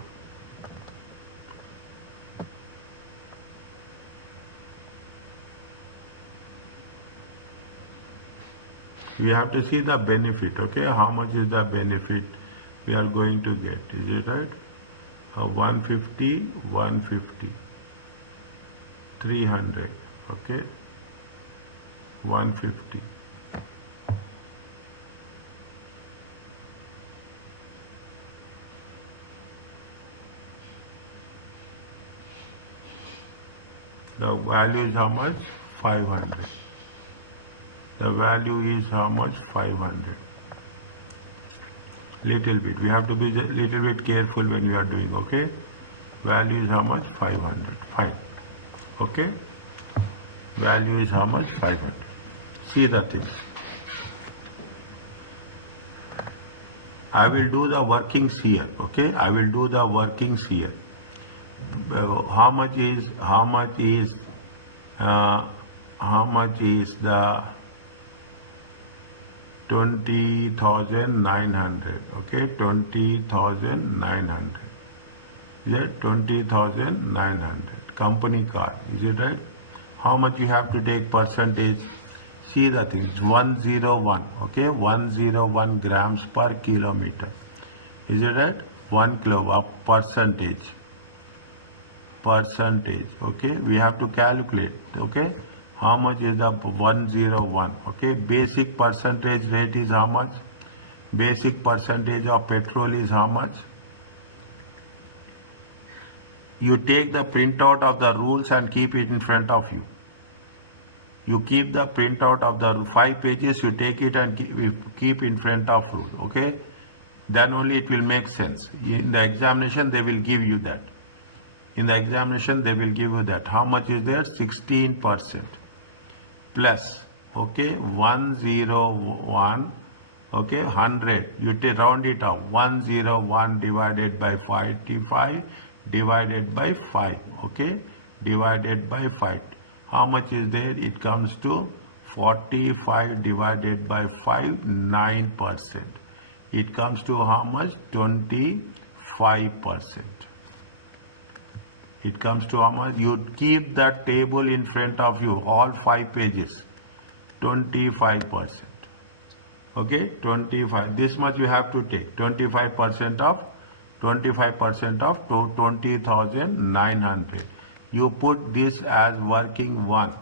We have to see the benefit, okay? How much is the benefit we are going to get? Is it right? 150, 150, 300, okay? 150. The value is how much? 500. The value is how much? 500. Little bit. We have to be a little bit careful when we are doing, okay? Value is how much? 500. Fine. Okay? Value is how much? 500. See the things. I will do the workings here, okay? I will do the workings here. How much is the 20,900, okay? 20,900. Is it 20,900? Company car, is it right? How much you have to take percentage? See the things, 101, okay? 101 grams per kilometer. Is it right? 1 kilowatt percentage. Percentage, okay? We have to calculate, okay? How much is the 101, okay? Basic percentage rate is how much? Basic percentage of petrol is how much? You take the printout of the rules and keep it in front of you. You keep the printout of the 5 pages, you take it and keep in front of you, okay? Then only it will make sense. In the examination, they will give you that. In the examination, they will give you that. How much is there? 16% plus, okay, 101, okay, 100. You round it up. 101 divided by 55 divided by 5, okay, divided by 5. How much is there? It comes to 45 divided by 5, 9%. It comes to how much? 25%. It comes to how much? You keep that table in front of you, all 5 pages, 25%. Okay, 25. This much you have to take. 25% of 20,900. You put this as working 1.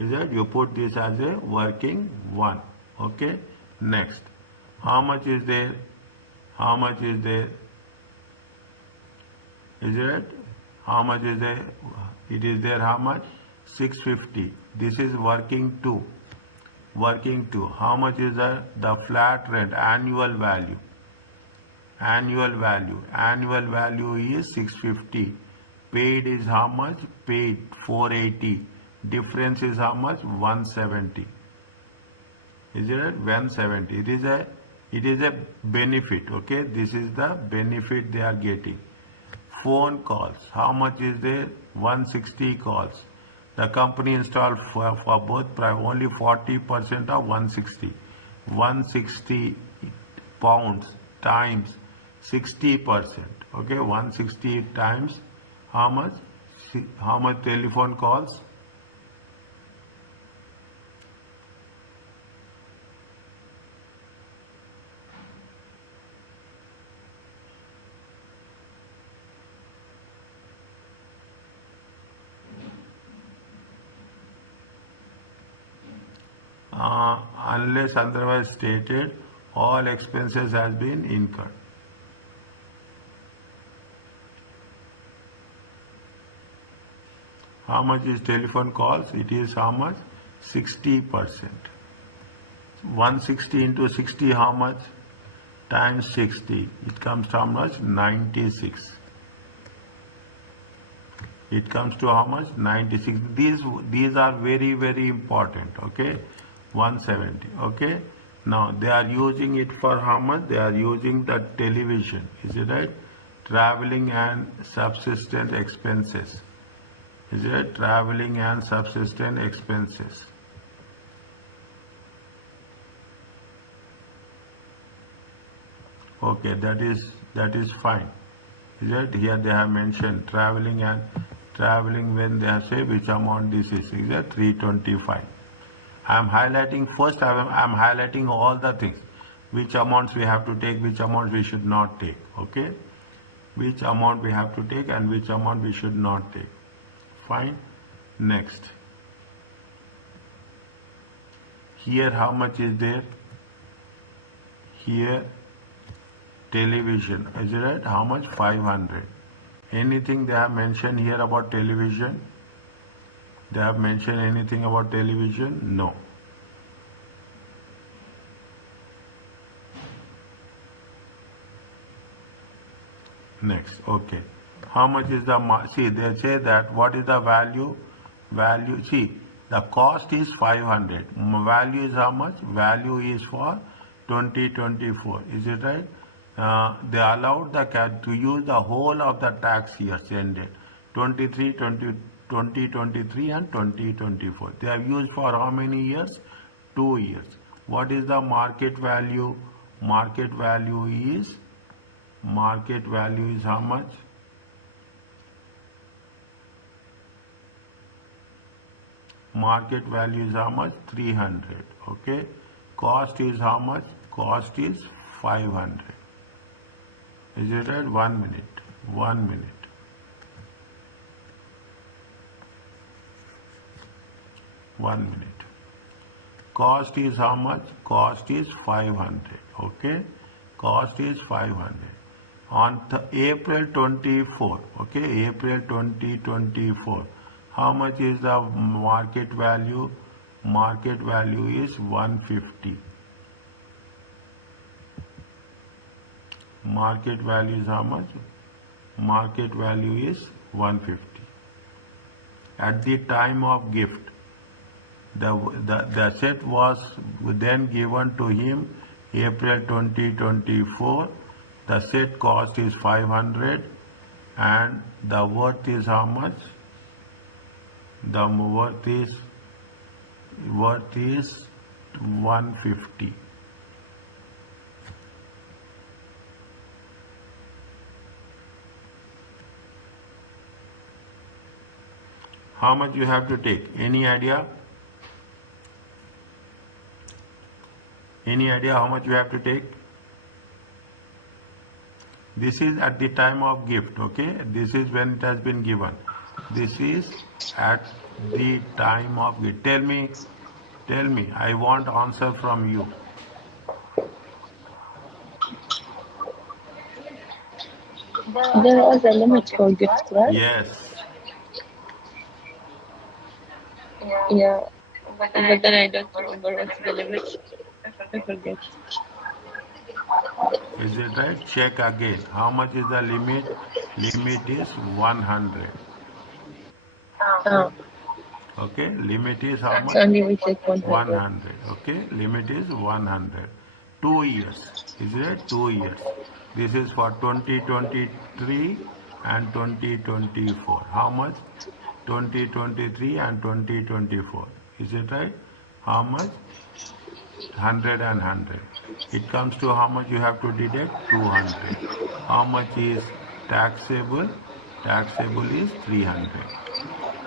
Is it? You put this as a working 1. Okay. Next, how much is there? How much is there? Is it? How much is there? It is there how much? 650. This is working 2. Working 2. How much is the flat rent annual value? Annual value. Annual value is 650. Paid is how much? Paid 480. Difference is how much? 170. Is it 170? It is a benefit. Okay, this is the benefit they are getting. Phone calls. How much is there? 160 calls. The company installed for both only 40% of 160. 160 pounds times 60%. Okay, 160 times how much? How much telephone calls? Unless otherwise stated, all expenses has been incurred. How much is telephone calls? It is how much? 60%. 160 into 60, how much? Times 60. It comes to how much? 96. It comes to how much? 96. These are very, very important. Okay, 170. Okay. Now they are using it for how much? They are using the television. Is it right? Traveling and subsistence expenses. Is it traveling and subsistence expenses? Okay, that is fine. Is it? Here they have mentioned traveling and traveling when they have say which amount this is. Is it 325? I am highlighting first. I am highlighting all the things. Which amounts we have to take, which amounts we should not take. Okay, which amount we have to take and which amount we should not take. Fine. Next. Here how much is there? Here television. Is it right? How much? 500. Anything they have mentioned here about television? They have mentioned anything about television? No. Next. Okay. How much is the, see, they say that what is the value? Value, see, the cost is 500. Value is how much? Value is for 2024. Is it right? They allowed the cat to use the whole of the tax years ended 2023 and 2024. They have used for how many years? 2 years. What is the market value? Market value is how much? Market value is how much? 300. Okay. Cost is how much? Cost is 500. Is it right? 1 minute. 1 minute. Cost is how much? Cost is 500. Okay. Cost is 500. On April 24. Okay. April 2024. How much is the market value? Market value is 150. Market value is how much? Market value is 150. At the time of gift, the asset was then given to him April 2024. The set cost is 500 and the worth is how much? The worth is 150. How much you have to take? Any idea? Any idea how much you have to take? This is at the time of gift, okay? This is when it has been given. This is at the time of gift. Tell me, I want answer from you. There was a limit for gift, right? Yes. Yeah. But then I don't remember what's the limit. I forget. Is it right? Check again. How much is the limit? Limit is 100. Oh. Okay, limit is how much? So only we take 100. 100. Okay, limit is 100. 2 years. Is it 2 years? This is for 2023 and 2024. How much? 2023 and 2024. Is it right? How much? 100 and 100. It comes to how much you have to deduct? 200. How much is taxable? Taxable is 300.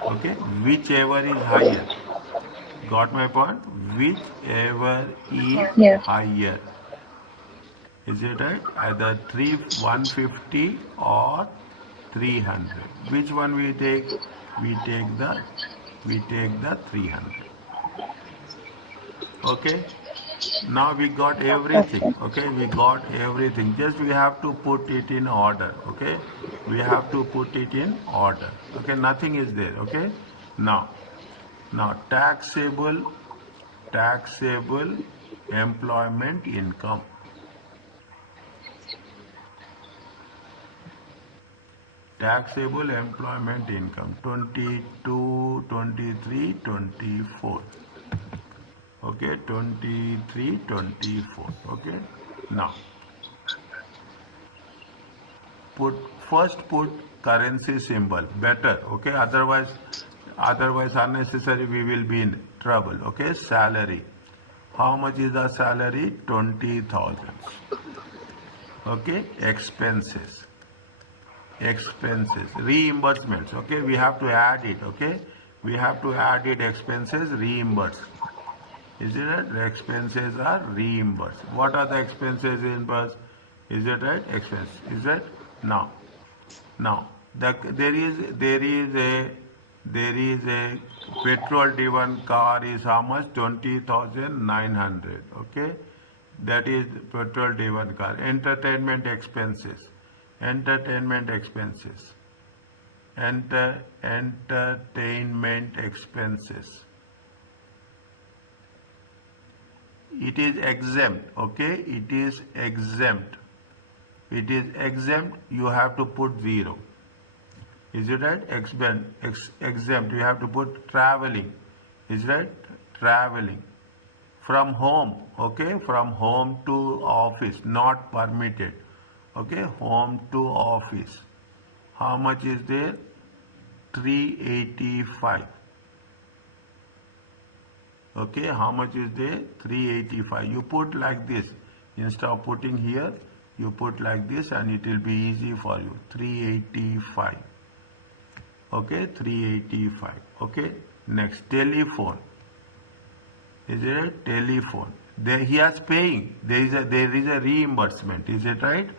Okay, whichever is higher. Got my point? Whichever is higher. Is it right? Either 150 or 300. Which one we take? We take the 300. Okay. Now we got everything. Okay, we got everything. Just we have to put it in order. Okay, we have to put it in order. Okay, nothing is there. Okay, now taxable employment income. Taxable employment income 22, 23, 24. Okay, 23, 24. Okay, now put currency symbol better. Okay, otherwise unnecessary we will be in trouble. Okay, salary. How much is the salary? 20,000. Okay, expenses. Reimbursements. Okay, we have to add it. Okay, we have to add it. Expenses reimbursed. Is it right? The expenses are reimbursed. What are the expenses reimbursed? Is it right? Expense. Is it? Now, there is a petrol driven car is how much? 20,900. Okay, that is petrol driven car. Entertainment expenses. Entertainment expenses. Entertainment expenses. It is exempt. Okay, it is exempt. It is exempt, you have to put 0. Is it right? Exempt, you have to put traveling. Is right? Traveling. From home, okay? From home to office, not permitted. Okay? Home to office. How much is there? 385. Okay, how much is there? 385. You put like this. Instead of putting here, you put like this and it will be easy for you. 385. Okay, 385. Okay, next, telephone. Is it telephone? There he is paying. There is a reimbursement. Is it right?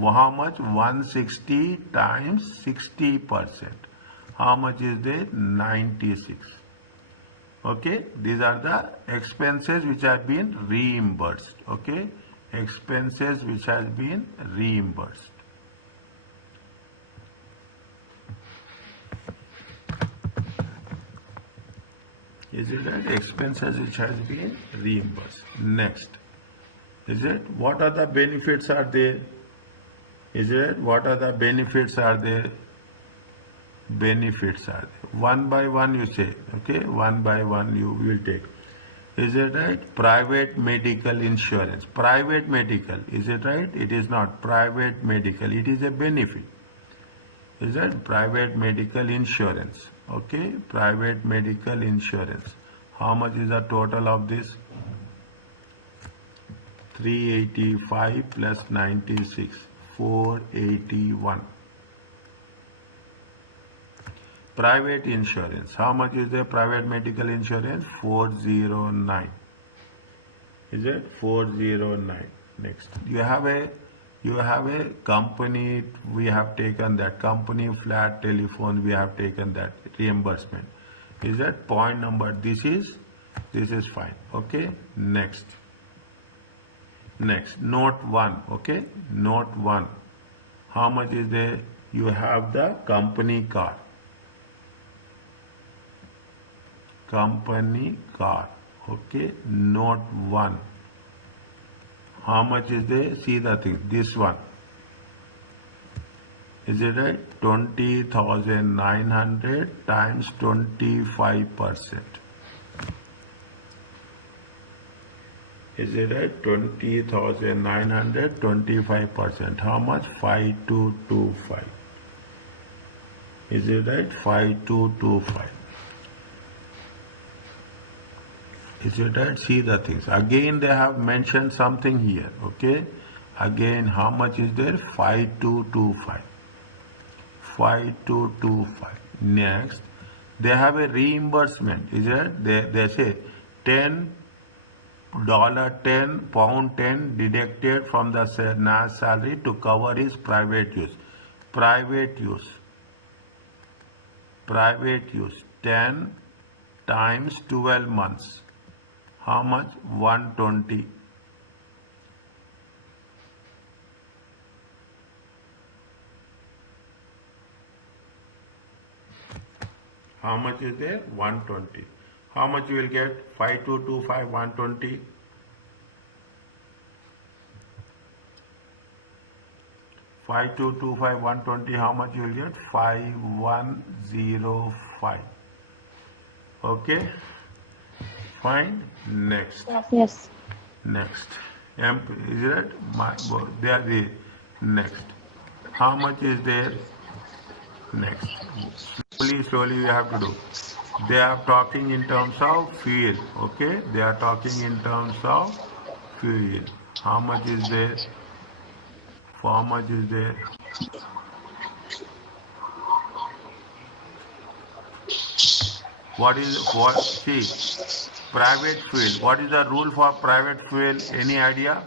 How much? 160 times 60%. How much is there? 96. Okay, these are the expenses which have been reimbursed. Okay, expenses which has been reimbursed. Is it right? Expenses which has been reimbursed. Next, is it? What are the benefits are there? Is it? What are the benefits are there? Benefits are there. One by one you say. Okay, one by one you will take. Is it right? Private medical insurance. Private medical. Is it right? It is not private medical. It is a benefit. Is that private medical insurance? Okay, private medical insurance. How much is the total of this? 385 plus 96, 481. Private insurance. How much is the private medical insurance? 409. Is it 409? Next, you have a company. We have taken that company flat telephone. We have taken that reimbursement. Is that point number? This is fine. Okay. Next, note 1. Okay, note 1. How much is there? You have the company car. Company car. Okay, note 1. How much is there? See the thing. This one. Is it right? 20,900 times 25%. Is it right? 20,900, 25%. How much? 5225. Is it right? 5225. Is it right? See the things. Again, they have mentioned something here. Okay. Again, how much is there? 5225. 5225. Next, they have a reimbursement. Is it? They say $10, £10 deducted from the salary to cover his private use. Private use. 10 times 12 months. How much? 120. How much is there? 120. How much you will get? 5225, 120. 5225 120, how much you will get? 5105. Okay, fine. Next. Yes. Next. Is that they are the next. How much is there? Next. Slowly you have to do. They are talking in terms of fuel. Okay, they are talking in terms of fuel. How much is there? How much is there? See, private fuel. What is the rule for private fuel? Any idea?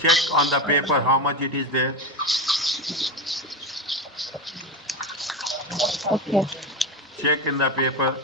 Check on the paper how much it is there. Okay. Check in the paper.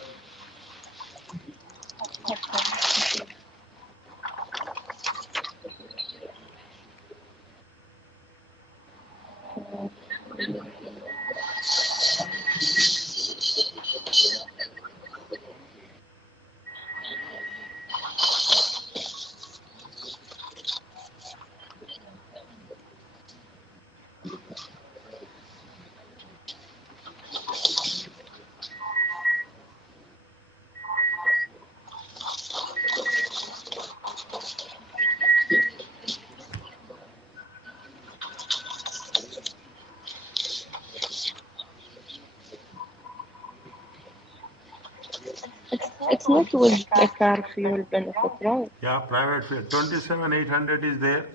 It's not with the car fuel benefit, right? Yeah, private fuel. 27,800 is there.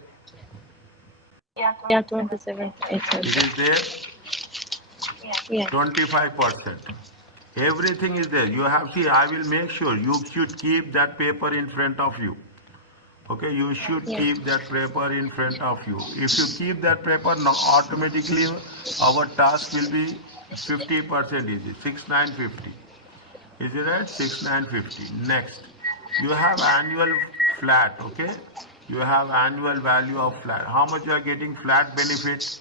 Yeah, 27. It is there. Yeah. 25%. Everything is there. You have, see, I will make sure you should keep that paper in front of you. Okay, you should Yeah. keep that paper in front of you. If you keep that paper, now automatically our task will be 50% easy. 6950. Is it right? 6950. Next, you have annual flat. Okay, you have annual value of flat. How much you are getting flat benefit?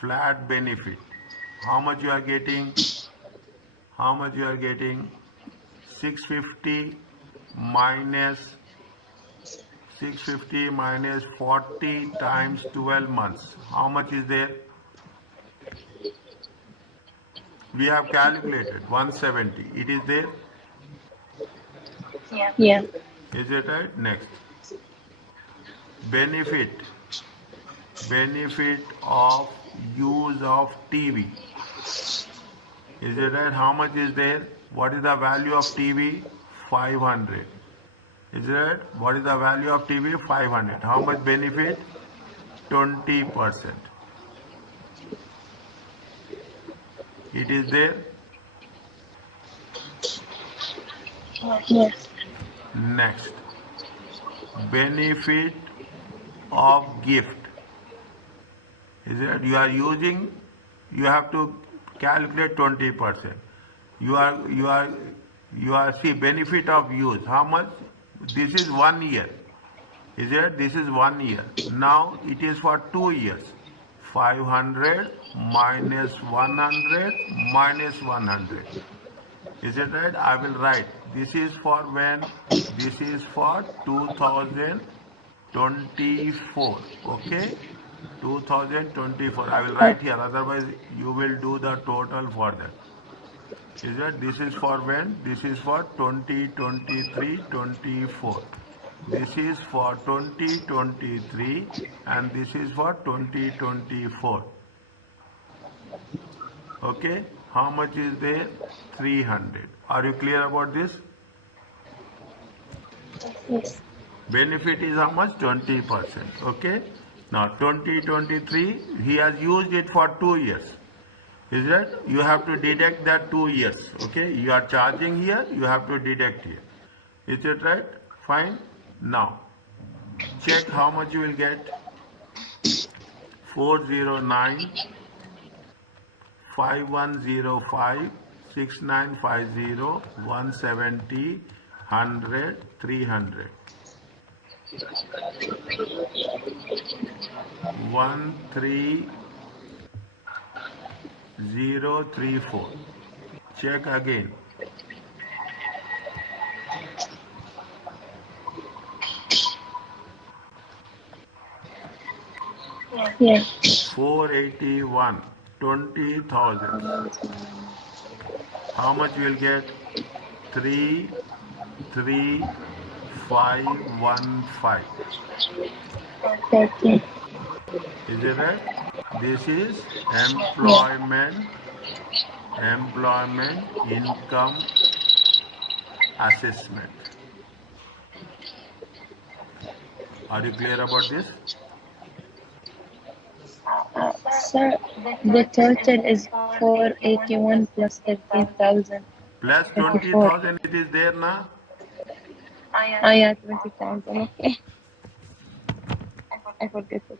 Flat benefit. How much you are getting? How much you are getting? 650 minus 650 minus 40 times 12 months. How much is there? We have calculated 170. It is there. Yeah. Is it right? Next. Benefit. Benefit of use of TV. Is it right? How much is there? What is the value of TV? 500. Is it right? What is the value of TV? 500. How much benefit? 20%. It is there. Yes. Next. Benefit of gift. Is it? You have to calculate 20%. See, benefit of use. How much? This is 1 year. Is it? This is 1 year. Now it is for 2 years. 500 minus 100 minus 100. Is it right? I will write. This is for when? This is for 2024. Okay? 2024. I will write here. Otherwise, you will do the total for that. Is that? This is for when? This is for 2023-24. This is for 2023 and this is for 2024. Okay? How much is there? 300. Are you clear about this? Yes. Benefit is how much? 20%. Okay? Now 2023, he has used it for 2 years. Is that? You have to deduct that 2 years. Okay? You are charging here, you have to deduct here. Is it right? Fine. Now, check how much you will get. 409 5105 6950 170 100 300 13034. Check again. Yeah. 481, 20,000. How much we'll get? 33515. 30. Is it right? This is Yeah. employment income assessment. Are you clear about this? Sir, the total is 481 plus 13,000. Plus 24. 20,000 it is there now. Ah, yeah, 20,000. Okay. I forget it.